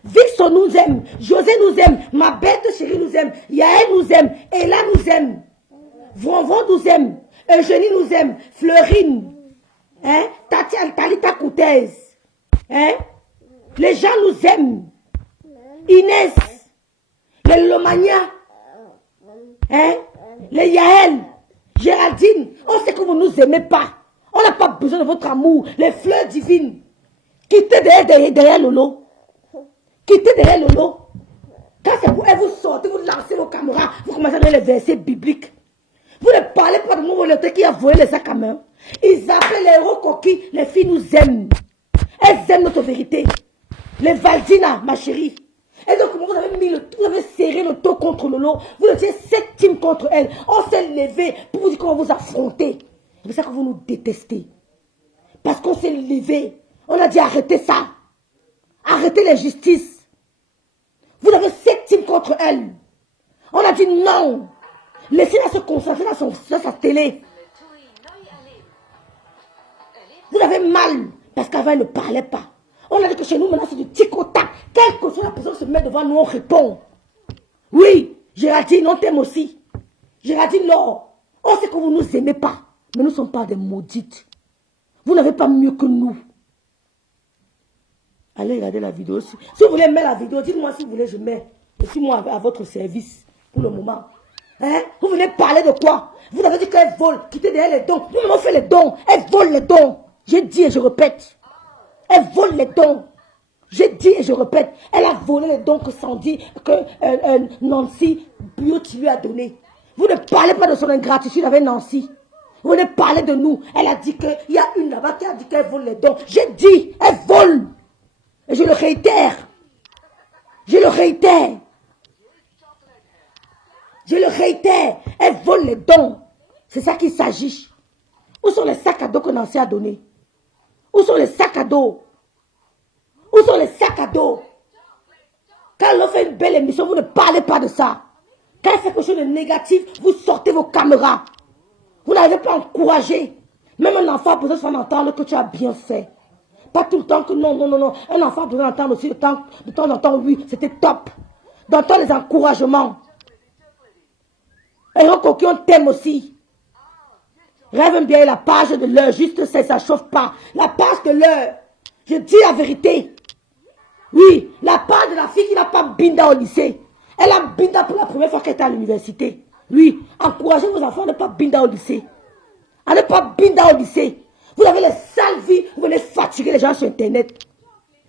Vixon nous aime, José nous aime, ma bête chérie nous aime, Yael nous aime, Ella nous aime, Vonvon nous aime, Eugénie nous aime, Fleurine, Talita Coutez, les gens nous aiment, Inès, les Lomania, les Yael, Géraldine, on sait que vous ne nous aimez pas. On n'a pas besoin de votre amour, les fleurs divines. Quittez derrière Lolo. Quittez derrière Lolo. Quand c'est vous, et vous sortez, vous lancez vos caméras, vous commencez à donner les versets bibliques. Vous ne parlez pas de mon volonté qui a volé les sacs à main. Ils appellent les héros coquilles, les filles nous aiment. Elles aiment notre vérité. Les Valdina, ma chérie. Et donc, vous avez serré le dos contre Lolo. Vous étiez 7 teams contre elle. On s'est levé pour vous dire qu'on va vous affronter. C'est pour ça que vous nous détestez. Parce qu'on s'est levé. On a dit arrêtez ça. Arrêtez l'injustice. Vous avez 7 teams contre elle. On a dit non. Laissez-la se concentrer dans sa télé. Vous avez mal. Parce qu'avant, elle ne parlait pas. On a dit que chez nous, maintenant, c'est du tic-au-tac. Quelle que soit la personne se met devant nous, on répond. Oui, Géraldine, on t'aime aussi. Géraldine, non. On sait que vous ne nous aimez pas. Mais nous ne sommes pas des maudites. Vous n'avez pas mieux que nous. Allez regarder la vidéo. Si vous voulez mettre la vidéo, dites-moi si vous voulez, je mets. Je suis moi à votre service pour le moment. Vous venez parler de quoi? Vous avez dit qu'elle vole, quittez derrière les dons. Nous, on fait les dons. Elle vole les dons. J'ai dit et je répète. Elle vole les dons. J'ai dit et je répète. Elle a volé les dons que Sandy, que Nancy Beauty lui a donné. Vous ne parlez pas de son ingratitude avec Nancy. Vous venez parler de nous. Elle a dit qu'il y a une là-bas qui a dit qu'elle vole les dons. J'ai dit, elle vole. Et je le réitère. Je le réitère. Je le réitère. Elle vole les dons. C'est ça qu'il s'agit. Où sont les sacs à dos que Nancy a donnés? Où sont les sacs à dos? Où sont les sacs à dos? Quand elle fait une belle émission, vous ne parlez pas de ça. Quand elle fait quelque chose de négatif, vous sortez vos caméras. Vous n'avez pas encouragé. Même un enfant a besoin d'entendre que tu as bien fait. Pas tout le temps que non, non, non, non. Un enfant a besoin d'entendre aussi de temps en temps, oui, c'était top. D'entendre les encouragements. Et on t'aime aussi. Rêve bien la page de l'heure, juste ça ne chauffe pas. La page de l'heure, je dis la vérité. Oui, la page de la fille qui n'a pas binda au lycée. Elle a binda pour la première fois qu'elle était à l'université. Oui, encouragez vos enfants à ne pas binda au lycée. À ne pas binda au lycée. Vous avez les sales vies, vous venez fatiguer les gens sur Internet.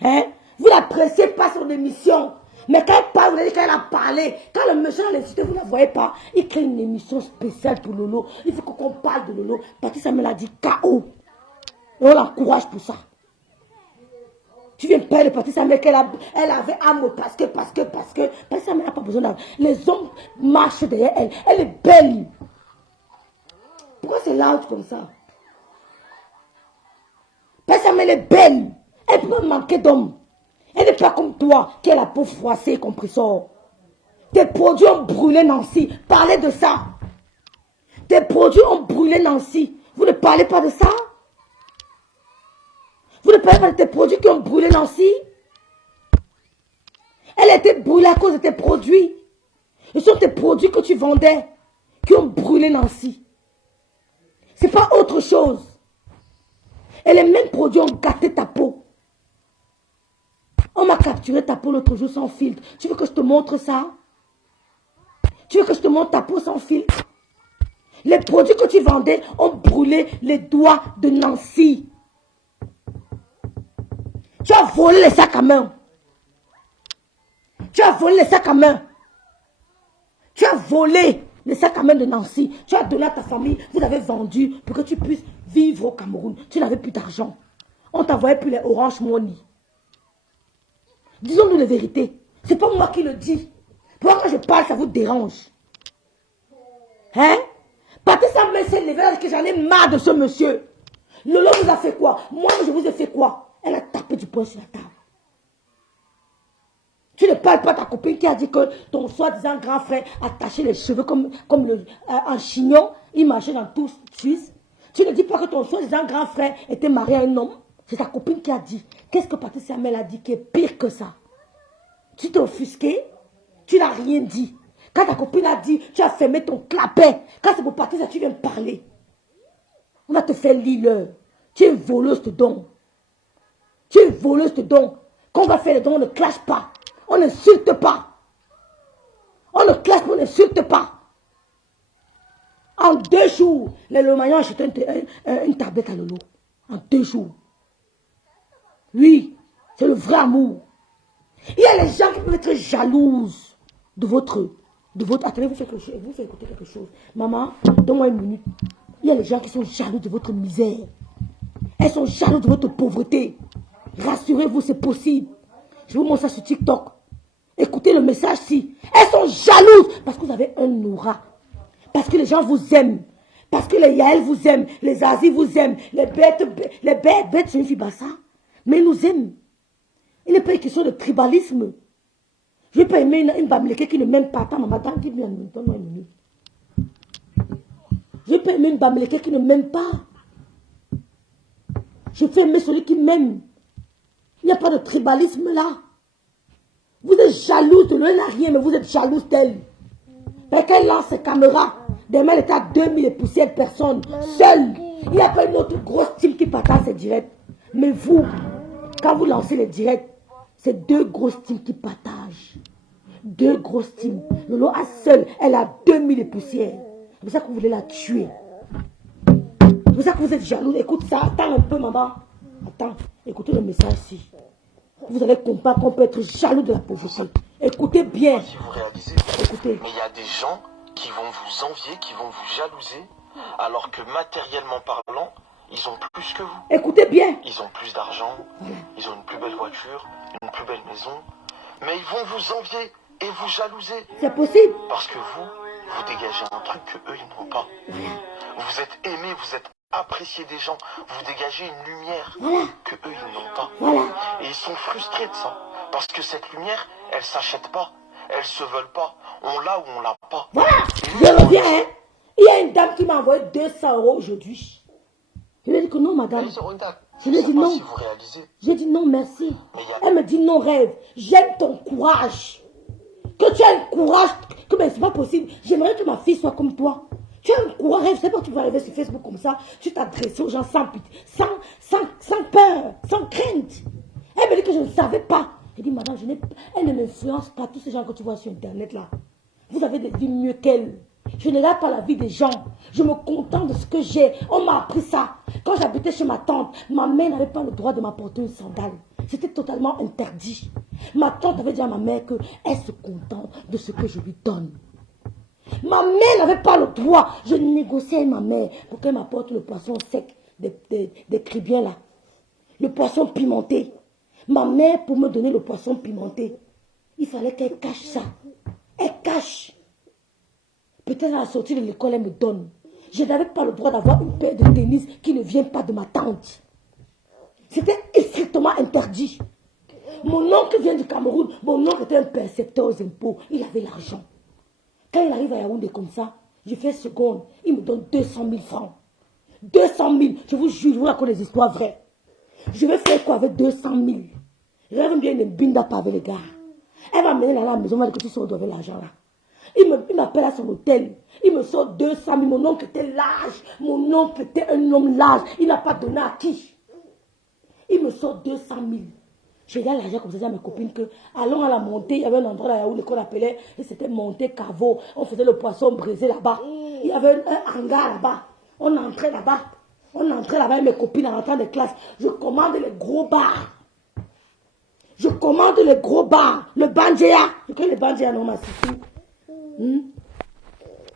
Hein? Vous n'appréciez pas son émission. Mais quand elle parle, vous avez dit qu'elle a parlé. Quand le monsieur a l'incité, vous ne la voyez pas. Il crée une émission spéciale pour Lolo. Il faut qu'on parle de Lolo. Patrice Samuel a dit KO. Et on l'encourage pour ça. Tu viens parler de Patrice Samuel qu'elle avait amour parce que. Patrice Samuel n'a pas besoin d'amour. Les hommes marchent derrière elle. Elle est belle. Pourquoi c'est loud comme ça? Patrice Samuel est belle. Elle ne peut pas manquer d'hommes. Elle n'est pas comme toi, qui a la peau froissée, compresseur. Tes produits ont brûlé Nancy. Parlez de ça. Tes produits ont brûlé Nancy. Vous ne parlez pas de ça? Vous ne parlez pas de tes produits qui ont brûlé Nancy? Elle a été brûlée à cause de tes produits. Ce sont tes produits que tu vendais qui ont brûlé Nancy. Ce n'est pas autre chose. Et les mêmes produits ont gâté ta peau. On m'a capturé ta peau l'autre jour sans filtre. Tu veux que je te montre ça? Tu veux que je te montre ta peau sans filtre? Les produits que tu vendais ont brûlé les doigts de Nancy. Tu as volé les sacs à main. Tu as volé les sacs à main. Tu as volé les sacs à main de Nancy. Tu as donné à ta famille. Vous avez vendu pour que tu puisses vivre au Cameroun. Tu n'avais plus d'argent. On t'envoyait plus les Orange Money. Disons-nous la vérité. Ce n'est pas moi qui le dis. Pourquoi quand je parle, ça vous dérange? Hein? Patrice Samuel s'est levé que j'en ai marre de ce monsieur. Lolo vous a fait quoi? Moi, je vous ai fait quoi? Elle a tapé du poing sur la table. Tu ne parles pas à ta copine qui a dit que ton soi-disant grand frère attachait les cheveux comme un chignon. Il marchait dans tout Suisse. Tu ne dis pas que ton soi-disant grand frère était marié à un homme. C'est ta copine qui a dit. Qu'est-ce que Patrice Samuel a dit qui est pire que ça? Tu t'es offusqué? Tu n'as rien dit. Quand ta copine a dit, tu as fermé ton clapet. Quand c'est pour Patrice, tu viens parler. On va te faire lire. Tu es voleuse de dons. Tu es voleuse de dons. Quand on va faire les dons, on ne clash pas. On n'insulte pas. On ne clash, on n'insulte pas. En 2 jours, les Lomagnons ont acheté une tablette à Lolo. En 2 jours. Oui, c'est le vrai amour. Il y a les gens qui peuvent être jalouses de votre... Attendez, vous faites écouter quelque chose. Maman, donne-moi 1 minute. Il y a les gens qui sont jaloux de votre misère. Elles sont jalouses de votre pauvreté. Rassurez-vous, c'est possible. Je vous montre ça sur TikTok. Écoutez le message-ci. Elles sont jalouses parce que vous avez un aura. Parce que les gens vous aiment. Parce que les Yael vous aiment. Les Aziz vous aiment. Les bêtes, c'est une fille bassa. Mais ils nous aiment. Il n'est pas une question de tribalisme. Je ne vais pas aimer une Bamileke qui ne m'aime pas. Attends, maman, donne-moi 1 minute. Je ne vais pas aimer une Bamileke qui ne m'aime pas. Je fais aimer celui qui m'aime. Il n'y a pas de tribalisme là. Vous êtes jalouse de l'un, n'a rien, mais vous êtes jalouse d'elle. Parce qu'elle lance ses caméras. Demain, elle était à 2000 et poussières de personnes. Seule. Il n'y a pas une autre grosse team qui partage ses directs. Mais vous, quand vous lancez les directs, c'est 2 grosses teams qui partagent. 2 grosses teams. Lolo a seule, elle a 2000 et poussières. C'est pour ça que vous voulez la tuer. C'est pour ça que vous êtes jaloux. Écoute ça, attends un peu, maman. Attends, écoutez le message-ci. Vous allez comprendre qu'on peut être jaloux de la pauvreté. Écoutez bien. Si vous réalisez, écoutez. Mais il y a des gens qui vont vous envier, qui vont vous jalouser, alors que matériellement parlant, ils ont plus que vous. Écoutez bien. Ils ont plus d'argent, ils ont une plus belle voiture, une plus belle maison, mais ils vont vous envier et vous jalouser. C'est possible. Parce que vous dégagez un truc que eux ils n'ont pas. Vous êtes aimé, vous êtes apprécier des gens, vous dégagez une lumière que eux ils n'ont pas. Et ils sont frustrés de ça. Parce que cette lumière, elle s'achète pas. Elle se vole pas. On l'a ou on l'a pas. Je reviens, hein. Il y a une dame qui m'a envoyé 200 € aujourd'hui. Je lui ai dit que non, madame. Je lui ai dit non. Si vous réalisez. J'ai dit non, merci. Elle me dit non, rêve. J'aime ton courage. Que tu as un courage. Que ben, c'est pas possible. J'aimerais que ma fille soit comme toi. Tu as un courage. Je sais pas, tu vas arriver sur Facebook comme ça. Tu t'adresses aux gens sans peur, sans crainte. Elle me dit que je ne savais pas. J'ai dit, madame, elle ne m'influence pas. Tous ces gens que tu vois sur Internet là. Vous avez des vies mieux qu'elle. Je ne regarde pas la vie des gens. Je me contente de ce que j'ai. On m'a appris ça. Quand j'habitais chez ma tante, ma mère n'avait pas le droit de m'apporter une sandale. C'était totalement interdit. Ma tante avait dit à ma mère qu'elle se contente de ce que je lui donne. Ma mère n'avait pas le droit. Je négociais avec ma mère pour qu'elle m'apporte le poisson sec des cribiens là. Le poisson pimenté. Ma mère, pour me donner le poisson pimenté, il fallait qu'elle cache ça. Elle cache. Peut-être à la sortie de l'école, elle me donne. Je n'avais pas le droit d'avoir une paire de tennis qui ne vient pas de ma tante. C'était strictement interdit. Mon oncle vient du Cameroun. Mon oncle était un percepteur aux impôts. Il avait l'argent. Quand il arrive à Yaoundé comme ça, je fais seconde. Il me donne 200 000 francs. 200 000. Je vous jure, je vous raconte des histoires vraies. Je vais faire quoi avec 200 000? Je vais bien une binda avec les gars. Elle va m'amener à la maison, elle va dire que tu sors avec l'argent là. Il m'appelle à son hôtel. Il me sort 200 000. Mon oncle était large. Mon oncle était un homme large. Il n'a pas donné à qui? Il me sort 200 000. J'ai dit à l'argent comme ça, j'ai à mes copines que allons à la montée. Il y avait un endroit là où l'école appelait. Et c'était montée caveau. On faisait le poisson brisé là-bas. Il y avait un hangar là-bas. On entrait là-bas. On entrait là-bas avec mes copines en rentrant de classe. Je commande les gros bars. Je commande les gros bars. Le banjea. Je connais le banjea, non, ma cité.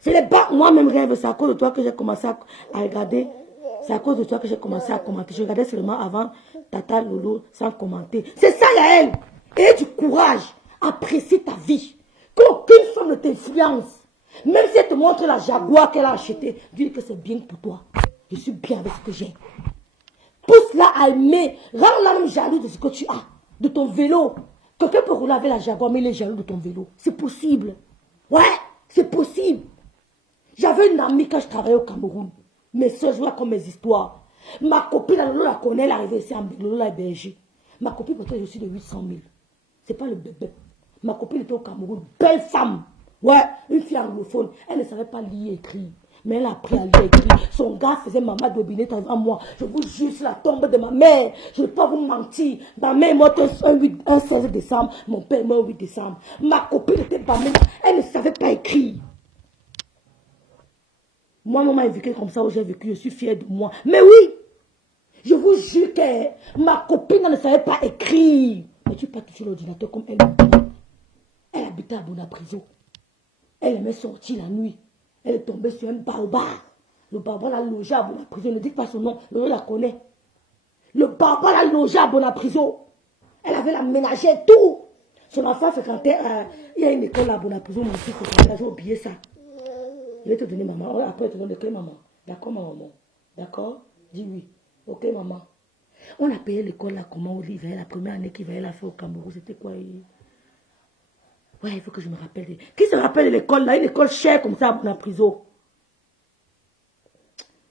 C'est les bars. Moi-même, rêve. C'est à cause de toi que j'ai commencé à regarder. C'est à cause de toi que j'ai commencé à commenter. Je regardais seulement avant Tata Lolo sans commenter. C'est ça, Yael. Et du courage. Apprécie ta vie. Qu'aucune femme ne t'influence. Même si elle te montre la Jaguar qu'elle a achetée, dis que c'est bien pour toi. Je suis bien avec ce que j'ai. Pousse-la à aimer. Rends-la même jaloux de ce que tu as. De ton vélo. Quelqu'un peut rouler avec la Jaguar, mais il est jaloux de ton vélo. C'est possible. Ouais, c'est possible. J'avais une amie quand je travaillais au Cameroun. Mes soeurs jouaient comme mes histoires. Ma copine, Lolo la connaît, elle est arrivée ici, Lolo l'a hébergée. Ma copine, peut-être, je suis de 800 000. C'est pas le bébé. Ma copine était au Cameroun. Belle femme. Ouais, une fille anglophone. Elle ne savait pas lire et écrire. Mais elle a appris à lire et écrire. Son gars faisait maman d'obinette avant moi. Je vous jure, c'est la tombe de ma mère. Je ne vais pas vous mentir. Ma mère est morte un 16 décembre. Mon père est mort le 8 décembre. Ma copine était bamée. Elle ne savait pas écrire. Moi, maman a vécu comme ça où j'ai vécu. Je suis fière de moi. Mais oui, je vous jure que ma copine ne savait pas écrire. Mais tu peux pas toucher l'ordinateur comme elle. Elle habitait à Bonapriso. Elle aimait sortir la nuit. Elle est tombée sur un baobab. Le baobab l'a logé à Bonapriso. Ne dites pas son nom, le la connaît. Le baobab l'a logé à Bonapriso. Elle avait la ménagère et tout. Son enfant fréquentait, il y a une école à Bonapriso, mon fils fréquentait, j'ai oublié ça. Je vais te donner maman. Après, je te donne l'école maman. D'accord, maman? D'accord? Dis oui. Ok, maman. On a payé l'école là, comment Olivier, la première année qu'il va la faire au Cameroun, c'était quoi? Ouais, il faut que je me rappelle. Qui se rappelle de l'école là? Une école chère comme ça à Bonapriso.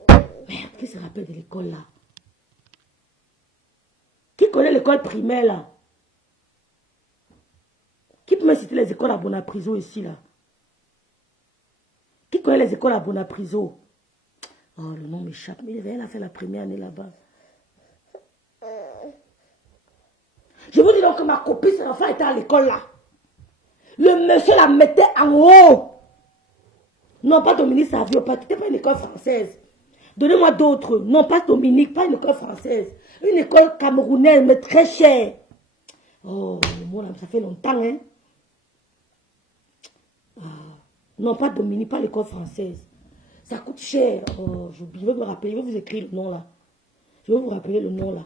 Merde, qui se rappelle de l'école là? Qui connaît l'école primaire là? Qui peut me citer les écoles à Bonapriso ici là? Qui connaît les écoles à Bonapriso? Oh, le nom m'échappe. Mais elle a fait la première année là-bas. Je vous dis donc que ma copine, son enfant était à l'école là. Le monsieur la mettait en haut. Non, pas Dominique Savio, pas. C'était pas une école française. Donnez-moi d'autres. Non, pas Dominique, pas une école française. Une école camerounaise, mais très chère. Oh, le mot là, ça fait longtemps, hein. Non, pas Dominique, pas l'école française. Ça coûte cher. Oh, je vais me rappeler, je vais vous écrire le nom là. Je vais vous rappeler le nom là.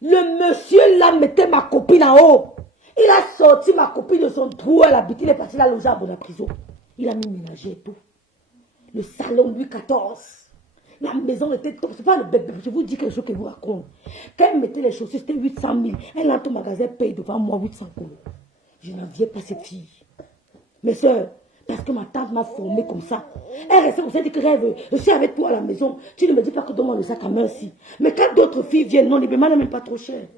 Le monsieur là mettait ma copine en haut. Il a sorti ma copine de son trou, elle habitait, il est parti la loger à Bonapriso. Il a mis ménager et tout. Le salon Louis XIV. La maison était top. C'est pas le bébé. Je vous dis quelque chose que vous raconte. Quand elle mettait les chaussures, c'était 800 000. Elle entre au magasin, paye devant moi 800 €. Je n'enviais pas cette fille. Mes soeurs, parce que ma tante m'a formée comme ça. Elle restait comme ça, elle dit que rêve, je suis avec toi à la maison. Tu ne me dis pas que donne-moi le sac à main aussi. Mais quand d'autres filles viennent, non, les bébés n'est même pas trop cher.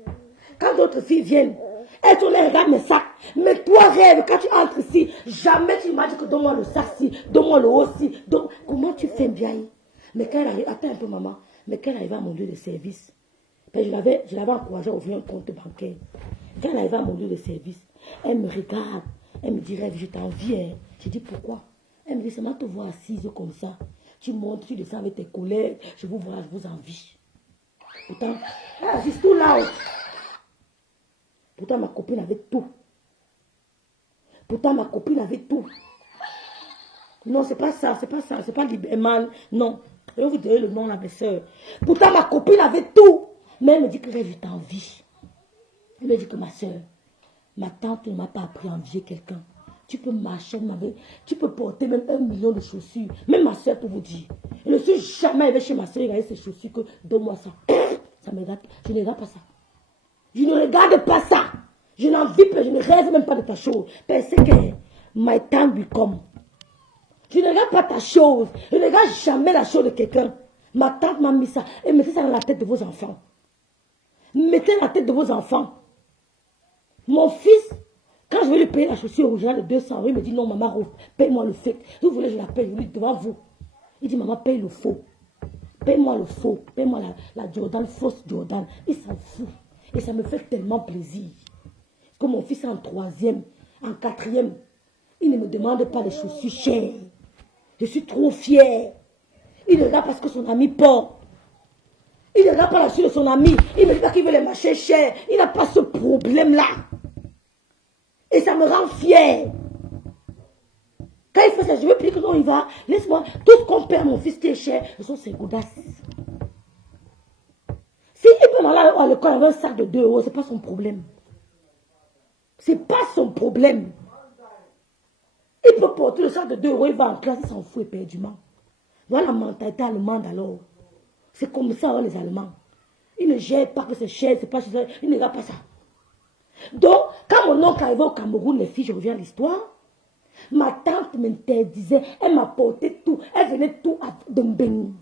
Quand d'autres filles viennent, elles sont là, regardent mes sacs. Mais toi, rêve, quand tu entres ici, jamais tu m'as dit que donne-moi le sac-ci, donne-moi le haut-ci. Comment tu fais bien? Mais quand elle arrive, attends un peu maman, mais quand elle arrive à mon lieu de service, je l'avais encouragée à ouvrir un compte bancaire. Quand elle arrive à mon lieu de service, elle me regarde, elle me dit rêve, je t'envie. Hein. Je dis pourquoi? Elle me dit seulement te voir assise comme ça. Tu montes, tu descends avec tes collègues, je vous vois, je vous envie. Pourtant, elle assise tout là. Pourtant, ma copine avait tout. Pourtant, ma copine avait tout. Non, c'est pas ça, c'est pas ça, c'est pas libéral. Non, je vais vous donner le nom là, mes soeurs. Pourtant, ma copine avait tout. Mais elle me dit que je t'envie. Elle me dit que ma soeur, ma tante ne m'a pas appris à envier quelqu'un. Tu peux marcher, tu peux porter même 1 million de chaussures. Même ma soeur pour vous dire. Je ne suis jamais allée chez ma soeur regarder ses chaussures que donne-moi ça. Ça me regarde. Je ne regarde pas ça. Je ne regarde pas ça. Je n'en vis pas, je ne rêve même pas de ta chose. Parce que my time will come. Je ne regarde pas ta chose. Je ne regarde jamais la chose de quelqu'un. Ma tante m'a mis ça. Et mettez ça dans la tête de vos enfants. Mettez dans la tête de vos enfants. Mon fils, quand je vais lui payer la chaussure originale de 200 €, il me dit non, maman, paye-moi le fake. Vous voulez, je la paye, je lui dis devant vous. Il dit, maman, paye le faux. Paye-moi le faux. Paye-moi la Jordan, fausse Jordan. Il s'en fout. Et ça me fait tellement plaisir. Que mon fils est en 3e, en 4e. Il ne me demande pas les chaussures chères. Je suis trop fière. Il ne regarde pas ce que son ami porte. Il ne regarde pas la chaussure de son ami. Il ne me dit pas qu'il veut les marcher chers. Il n'a pas ce problème-là. Et ça me rend fière. Quand il fait ça, je veux plus que non, il va. Laisse-moi. Tout ce qu'on perd, mon fils qui est cher, ce sont ses godasses. S'il peut aller à l'école avec un sac de 2 €, ce n'est pas son problème. Ce n'est pas son problème. Il peut porter le sac de 2 €, il va en classe, il s'en fout éperdument. Voilà la mentalité allemande alors. C'est comme ça, les Allemands. Ils ne gèrent pas que c'est cher, c'est pas cher, ils ne regardent pas ça. Donc, quand mon oncle arrivait au Cameroun, les filles, je reviens à l'histoire, ma tante m'interdisait, elle m'apportait tout, elle venait tout à Dembeng.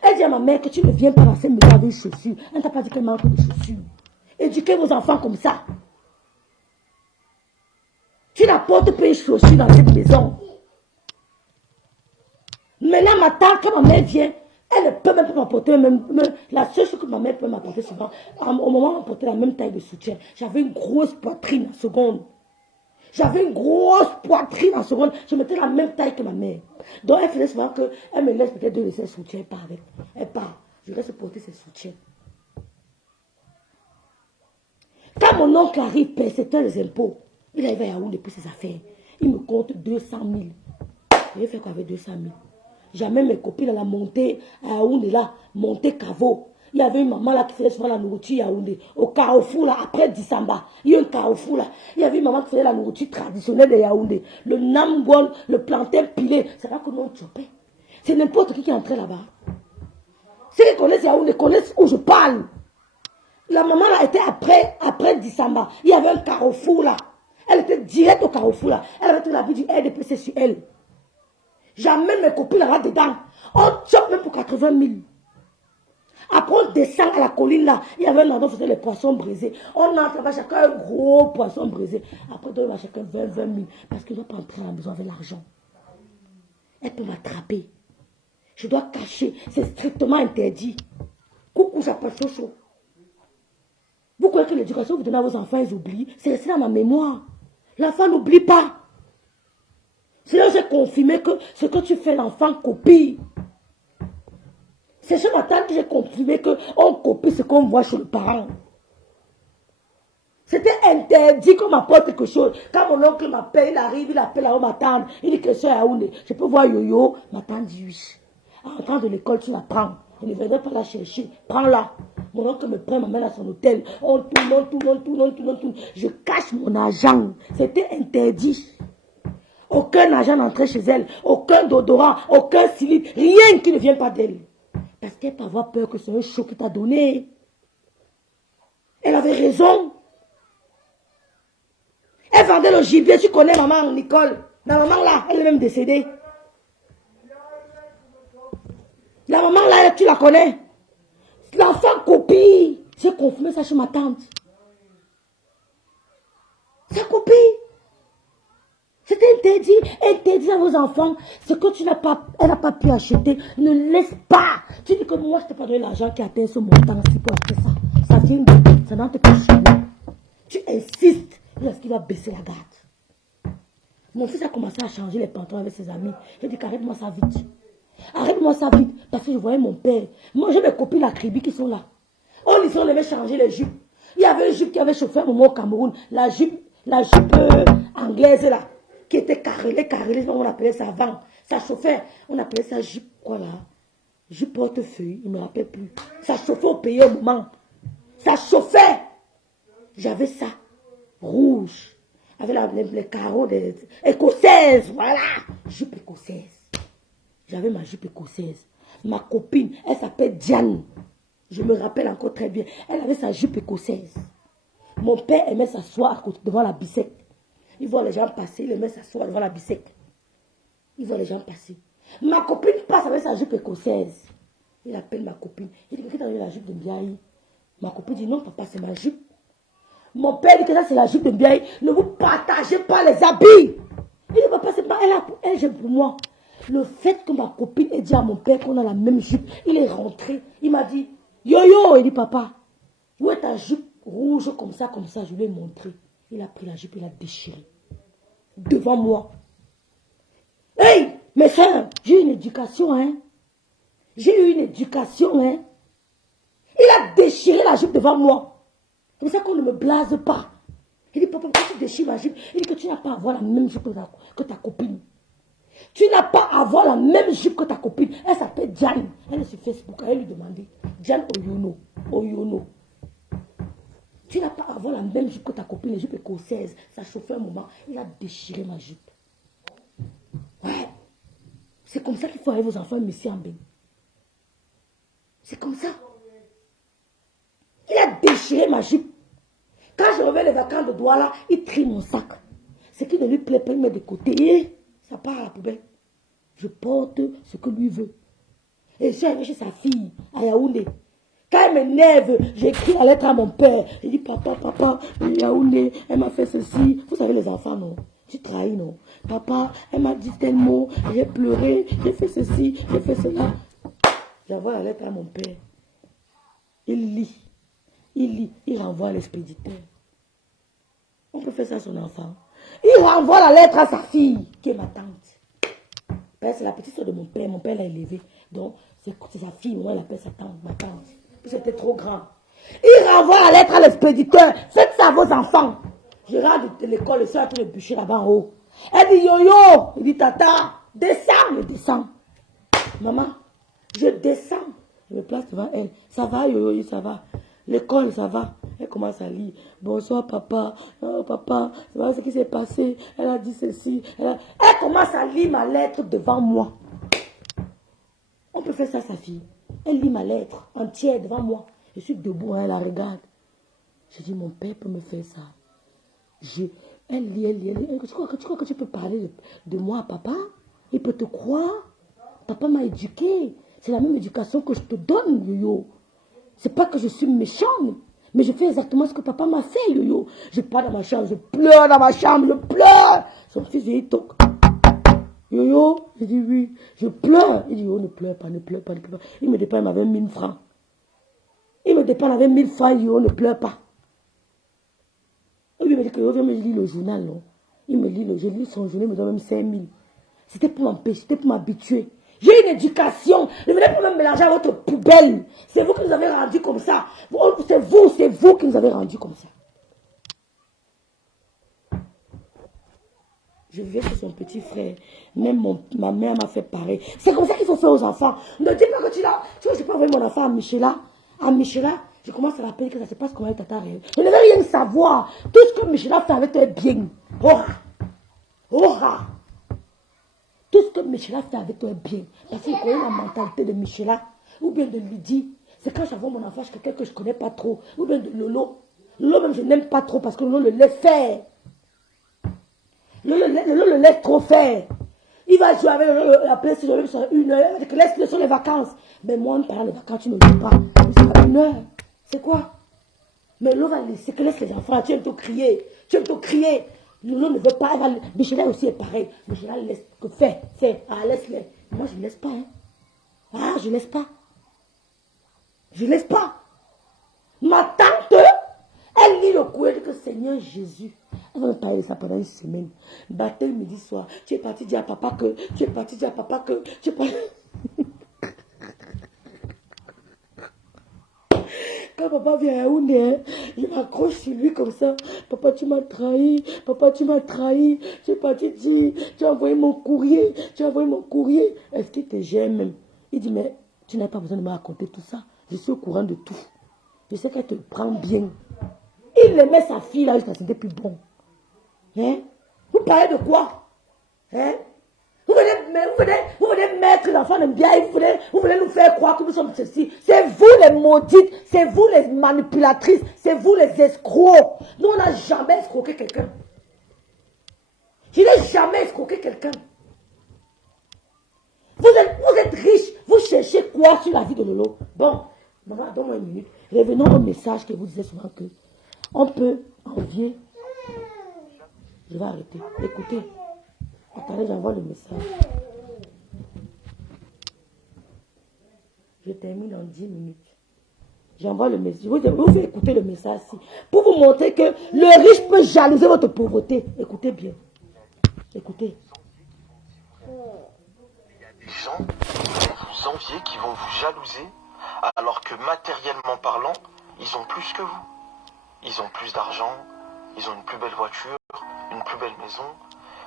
Elle dit à ma mère que tu ne viens pas dans cette maison avec des chaussures. Elle ne t'a pas dit qu'elle manque de chaussures. Éduquez vos enfants comme ça. Tu n'apportes pas une chaussure dans cette maison. Maintenant, ma tante, quand ma mère vient, elle ne peut même pas m'apporter, même la seule chose que ma mère peut m'apporter souvent, au moment où m'apporter la même taille de soutien, j'avais une grosse poitrine en seconde. J'avais une grosse poitrine en seconde. Je mettais la même taille que ma mère. Donc elle faisait souvent qu'elle me laisse peut-être de laisser soutien, elle part avec. Elle part. Je laisse porter ses soutiens. Quand mon oncle arrive, c'était les impôts. Il arrive à Yaoundé pour ses affaires. Il me compte 200 000. Je vais faire quoi avec 200 000? Jamais mes copines à la montée à Yaoundé là, montée Cavo. Il y avait une maman là qui faisait souvent la nourriture à Yaoundé. Au Carrefour là, après Dissamba. Il y a un Carrefour là. Il y avait une maman qui faisait la nourriture traditionnelle de Yaoundé. Le namgol, le plantain pilé. C'est là que nous on chopait. C'est n'importe qui est entré là-bas. Ceux qui connaissent Yaoundé connaissent où je parle. La maman là était après Dissamba. Il y avait un Carrefour là. Elle était direct au Carrefour là. Elle avait tout la vie du RDPC sur elle. Jamais mes copines là-dedans. On chope même pour 80 000. Après, on descend à la colline là. Il y avait un endroit où faisait les poissons brisés. On entre là-bas, chacun un gros poisson brisé. Après, on va chacun 20 000. Parce qu'il ne doit pas entrer à la maison avec l'argent. Elle peut m'attraper. Je dois cacher. C'est strictement interdit. Coucou, j'appelle chaud. Vous croyez que l'éducation que vous donnez à vos enfants, ils oublient? C'est resté dans ma mémoire. L'enfant n'oublie pas. C'est là que j'ai confirmé que ce que tu fais, l'enfant copie. C'est ce matin que j'ai confirmé qu'on copie ce qu'on voit chez le parent. C'était interdit qu'on m'apporte quelque chose. Quand mon oncle m'appelle, il arrive, il appelle à ma tante. Il dit que c'est à Yaoundé. Je peux voir Yo-Yo. Ma tante dit oui. En rentrant de l'école, tu la prends. Je ne viendrai pas la chercher. Prends-la. Mon oncle me prend, m'amène à son hôtel. On tourne. Je cache mon argent. C'était interdit. Aucun argent n'entrait chez elle. Aucun déodorant. Aucun silice. Rien qui ne vient pas d'elle. Parce qu'elle peut avoir peur que c'est un choc qui t'a donné. Elle avait raison. Elle vendait le gibier. Tu connais maman Nicole. La maman là, elle est même décédée. La maman là, tu la connais. L'enfant copie. J'ai confirmé ça chez ma tante. Ça copie. C'était interdit. Interdit à vos enfants. Ce que elle n'a pas pu acheter, ne laisse pas. Tu dis que moi, je ne t'ai pas donné l'argent qui atteint ce montant-ci pour acheter ça. Ça vient de ça n'entre pas chez moi. Tu insistes. Est-ce qu'il va baisser la garde? Mon fils a commencé à changer les pantalons avec ses amis. J'ai dit arrête-moi ça vite. Arrête-moi ça vite. Parce que je voyais mon père. Moi, j'ai mes copines à Kribi qui sont là. Au lycée, on devait changer les jupes. Il y avait une jupe qui avait chauffé un moment au Cameroun. La jupe anglaise là. Qui était carrelée, on appelait ça avant. Ça chauffait. On appelait ça jupe quoi là? Jupe portefeuille. Il ne me rappelle plus. Ça chauffait au pays au moment. Ça chauffait. J'avais ça. Rouge. Avec les carreaux des écossaises. Voilà. Jupe écossaise. J'avais ma jupe écossaise. Ma copine, elle s'appelle Diane. Je me rappelle encore très bien. Elle avait sa jupe écossaise. Mon père aimait s'asseoir devant la bisecte. Il voit les gens passer, il aimait s'asseoir devant la bisecte. Il voit les gens passer. Ma copine passe avec sa jupe écossaise. Il appelle ma copine. Il dit, quelqu'un a eu la jupe de Mbiaye. Ma copine dit, non papa, c'est ma jupe. Mon père dit que ça c'est la jupe de Mbiaye. Ne vous partagez pas les habits. Il dit, papa, c'est pas elle, j'aime pour moi. Le fait que ma copine ait dit à mon père qu'on a la même jupe, il est rentré. Il m'a dit, yo, il dit, papa, où est ta jupe rouge comme ça, je lui ai montré. Il a pris la jupe, il a déchiré. Devant moi. Hey, mes soeurs, j'ai une éducation, hein. J'ai eu une éducation, hein. Il a déchiré la jupe devant moi. C'est pour ça qu'on ne me blase pas. Il dit, papa, pourquoi tu déchires ma jupe? Il dit que tu n'as pas à avoir la même jupe que ta copine. Tu n'as pas à avoir la même jupe que ta copine. Elle s'appelle Diane. Elle est sur Facebook. Elle lui demandait. Diane Oyono. Tu n'as pas à avoir la même jupe que ta copine. Les jupes écossaises. Ça chauffait un moment. Il a déchiré ma jupe. Ouais. C'est comme ça qu'il faut avoir vos enfants Messie en bain. C'est comme ça. Il a déchiré ma jupe. Quand je reviens les vacances de Douala, il trie mon sac. Ce qui ne lui plaît pas, il met de côté. Ça part à la poubelle. Je porte ce que lui veut. Et je suis arrivé chez sa fille, à Yaoundé. Quand elle m'énerve, j'écris la lettre à mon père. Je dis, papa, Yaoundé, elle m'a fait ceci. Vous savez les enfants, non? Tu trahis, non? Papa, elle m'a dit tel mot, j'ai pleuré, j'ai fait ceci, j'ai fait cela. J'envoie la lettre à mon père. Il lit, il renvoie à l'expéditeur. On peut faire ça à son enfant. Il renvoie la lettre à sa fille, qui est ma tante. C'est la petite soeur de mon père l'a élevée. Donc, c'est sa fille, moi, elle appelle sa tante, ma tante. C'était trop grand. Il renvoie la lettre à l'expéditeur. Faites ça à vos enfants. Je rentre de l'école, le soir, tout le bûcher là-bas en haut. Elle dit, yo, il dit, tata, descends, je descends. Maman, je descends. Je me place devant elle. Ça va, yo, ça va. L'école, ça va. Elle commence à lire. Bonsoir, papa. Oh, papa, c'est pas ce qui s'est passé. Elle a dit ceci. Elle commence à lire ma lettre devant moi. On peut faire ça à sa fille. Elle lit ma lettre entière devant moi. Je suis debout, elle la regarde. Je dis, mon père peut me faire ça. Elle lit. Tu crois que tu peux parler de moi à papa? Il peut te croire. Papa m'a éduqué. C'est la même éducation que je te donne, yo. C'est pas que je suis méchante, mais je fais exactement ce que papa m'a fait, yo. Je pars dans ma chambre, je pleure dans ma chambre, je pleure. Son fils, il toque. Yo, je dis oui, je pleure. Il dit, oh, ne pleure pas. Il me dépanne avec 1000 francs. Il me dépanne avec 1000 francs, yo, ne pleure pas. Il me dit que yo, viens me lire le journal, non. Il me lit, je lis son journal, il me donne même 5000. C'était pour m'empêcher, c'était pour m'habituer. J'ai une éducation. Ne venez pas me mélanger à votre poubelle. C'est vous qui nous avez rendu comme ça. C'est vous qui nous avez rendu comme ça. Je vivais chez son petit frère. Même ma mère m'a fait pareil. C'est comme ça qu'il faut faire aux enfants. Ne dis pas que tu l'as. Tu vois, je peux envoyer mon enfant à Michela. Je commence à rappeler que ça se passe comme avec Tata Réel. Je ne veux rien savoir. Tout ce que Michela fait avec toi est bien. Tout ce que Michela fait avec toi est bien. Parce qu'il connaît la mentalité de Michela. ou bien de Lydie. C'est quand j'envoie mon enfant chez quelqu'un que je ne connais pas trop. Ou bien de Lolo. Lolo même je n'aime pas trop parce que Lolo le laisse faire. Lolo le laisse trop faire. Il va jouer avec la PlayStation sur 1 heure. Laisse-le sur les vacances. Mais moi, pendant les vacances, tu ne joues pas. C'est pas 1 heure. C'est quoi? Mais Lolo va laisser que laisse les enfants. Tu aimes tout crier. Tu aimes tout crier. Lolo ne veut pas. Michela aussi est pareil. Michela laisse que fais. Ah, laisse-les. Moi, je ne laisse pas. Hein. Ah, je ne laisse pas. Je ne laisse pas. Ma tante, elle lit le courrier, elle dit que Seigneur Jésus, elle va me parler de ça pendant une semaine. Baptême midi soir, tu es parti dire à papa que, tu es parti dire à papa que, tu es parti... Quand papa vient à Yaoundé, il m'accroche sur lui comme ça. Papa, tu m'as trahi. Papa, tu m'as trahi. Tu es parti dire, tu as envoyé mon courrier. Tu as envoyé mon courrier. Est-ce qu'il te gêne même? Il dit, mais tu n'as pas besoin de me raconter tout ça. Je suis au courant de tout. Je sais qu'elle te prend bien. Il aimait sa fille là jusqu'à ce que c'était plus bon. Hein? Vous parlez de quoi? Hein? Vous venez mettre l'enfant de bien, vous voulez nous faire croire que nous sommes ceci. C'est vous les maudites, c'est vous les manipulatrices, c'est vous les escrocs. Nous, on n'a jamais escroqué quelqu'un. Je n'ai jamais escroqué quelqu'un. Vous êtes riche, vous cherchez quoi sur la vie de Lolo? Bon, maman, donne-moi une minute. Revenons au message que vous disiez souvent que on peut envier. Je vais arrêter. Écoutez. Attendez, j'envoie le message. Je termine en 10 minutes. J'envoie le message. Vous faites écouter le message ici. Pour vous montrer que le riche peut jalouser votre pauvreté. Écoutez bien. Écoutez. Il y a des gens qui vont vous envier, qui vont vous jalouser, alors que matériellement parlant, ils ont plus que vous. Ils ont plus d'argent, ils ont une plus belle voiture, une plus belle maison.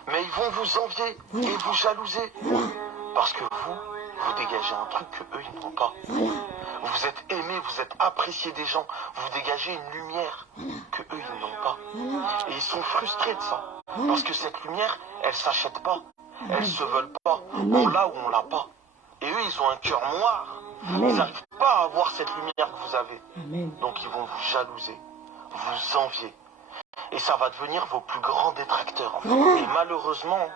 Mais ils vont vous envier et vous jalouser. Parce que vous dégagez un truc que eux, ils n'ont pas. Vous êtes aimé, vous êtes apprécié des gens. Vous dégagez une lumière que eux, ils n'ont pas. Et ils sont frustrés de ça. Parce que cette lumière, elle ne s'achète pas. Elle ne se vole pas. On l'a ou on l'a pas. Et eux, ils ont un cœur noir. Ils n'arrivent pas à avoir cette lumière que vous avez. Donc ils vont vous jalouser, vous envier. Et ça va devenir vos plus grands détracteurs. Et malheureusement,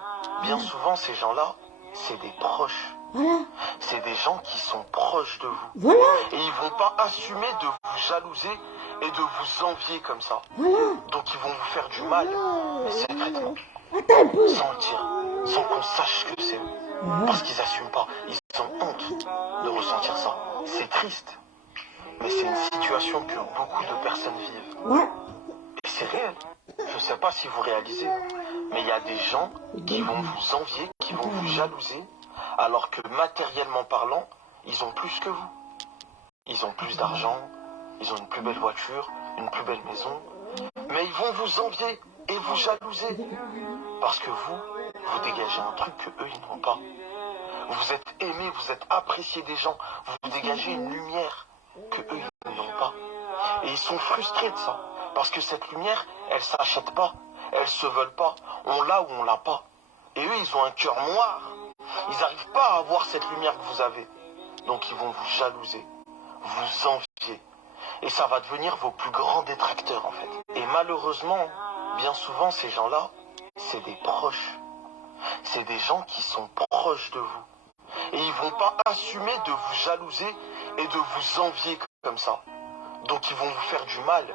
bien souvent, ces gens-là, c'est des proches. C'est des gens qui sont proches de vous. Et ils vont pas assumer de vous jalouser et de vous envier comme ça. Donc ils vont vous faire du mal, mais secrètement. Sans le dire, sans qu'on sache que c'est eux. Parce qu'ils n'assument pas. Ils ont honte de ressentir ça. C'est triste. Mais c'est une situation que beaucoup de personnes vivent. Et c'est réel. Je ne sais pas si vous réalisez, mais il y a des gens qui vont vous envier, qui vont vous jalouser, alors que matériellement parlant, ils ont plus que vous. Ils ont plus d'argent, ils ont une plus belle voiture, une plus belle maison, mais ils vont vous envier et vous jalouser, parce que vous dégagez un truc que eux, ils n'ont pas. Vous êtes aimé, vous êtes apprécié des gens, vous dégagez une lumière que eux, ils n'ont pas. Et ils sont frustrés de ça. Parce que cette lumière, elle ne s'achète pas, elle ne se vole pas, on l'a ou on l'a pas. Et eux, ils ont un cœur noir. Ils n'arrivent pas à avoir cette lumière que vous avez. Donc ils vont vous jalouser, vous envier. Et ça va devenir vos plus grands détracteurs en fait. Et malheureusement, bien souvent, ces gens-là, c'est des proches. C'est des gens qui sont proches de vous. Et ils vont pas assumer de vous jalouser et de vous envier comme ça. Donc ils vont vous faire du mal,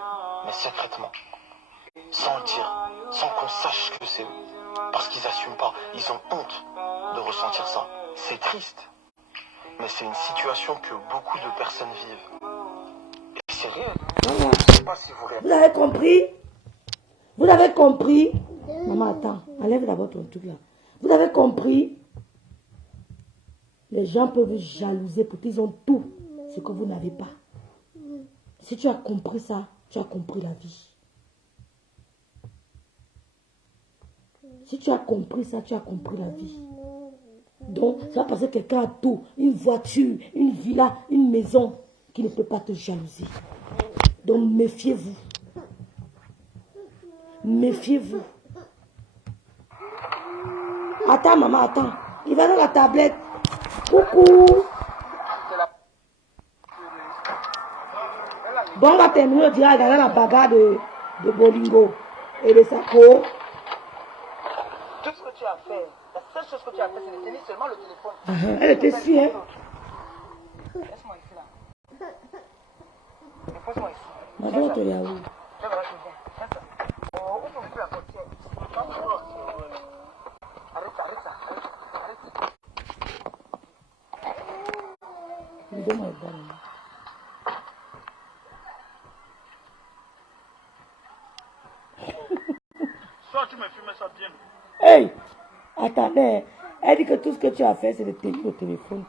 mais secrètement. Sans le dire, sans qu'on sache que c'est eux. Parce qu'ils n'assument pas, ils ont honte de ressentir ça. C'est triste, mais c'est une situation que beaucoup de personnes vivent. Et c'est réel. Je sais pas si vous réalisez. Vous avez compris? Vous avez compris? Maman, attends, enlève d'abord ton truc là. Vous avez compris? Les gens peuvent vous jalouser parce qu'ils ont tout ce que vous n'avez pas. Si tu as compris ça, tu as compris la vie. Si tu as compris ça, tu as compris la vie. Donc, ça va passer quelqu'un a tout. Une voiture, une villa, une maison qui ne peut pas te jalouser. Donc, méfiez-vous. Méfiez-vous. Attends, maman, attends. Il va dans la tablette. Coucou. Bon, on va terminer le direct dans la bagarre de Bolingo et de Sako. Tout ce que tu as fait, la seule chose que tu as fait, c'est de tenir seulement le téléphone. Elle était ici, hein. Laisse-moi ici, là. Pose-moi ici. Madame, tu es là où? Je vais rester bien. Tiens ça. Oh, ouvre un peu la portière. Arrête ça, arrête ça. Arrête. Donne-moi le ballon. Soit tu me filmes ça bien. Hey! Attendez, elle dit que tout ce que tu as fait, c'est de tenir le téléphone.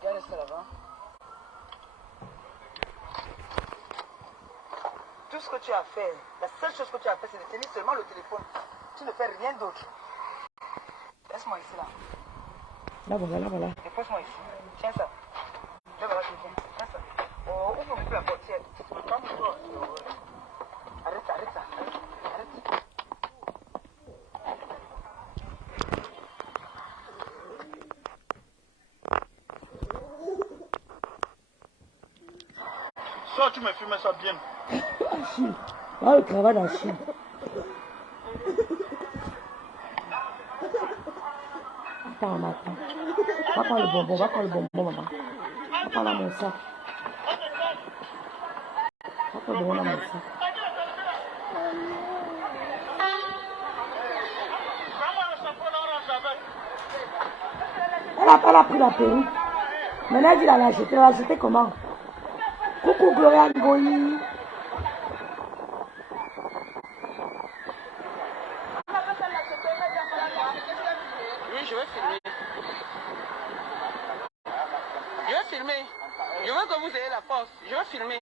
Regarde ça là-bas. Tout ce que tu as fait, la seule chose que tu as fait, c'est de tenir seulement le téléphone. Tu ne fais rien d'autre. Laisse-moi ici, là. Là, voilà, là, voilà. Dépose-moi ici. Tiens ça. Je vais rester bien. Tiens ça. Oh, ouvre un peu la portière. Arrête ça, arrête ça. Arrête. Soit tu me filmes ça bien. Achille. Là, le travail d'Achille. Attends, maman. Va prendre le bonbon, maman. Va prendre mon sac. Va prendre le bonbon dans mon sac. Elle a pris la perruque. Maintenant, elle dit qu'elle l'a acheté. Elle l'a acheté comment? Coucou Gloria Ngoyi. Oui, je vais filmer. Je vais filmer. Je veux que vous ayez la force. Je vais filmer.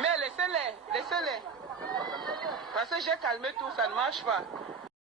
Mais laissez-les. Parce que j'ai calmé tout, ça ne marche pas.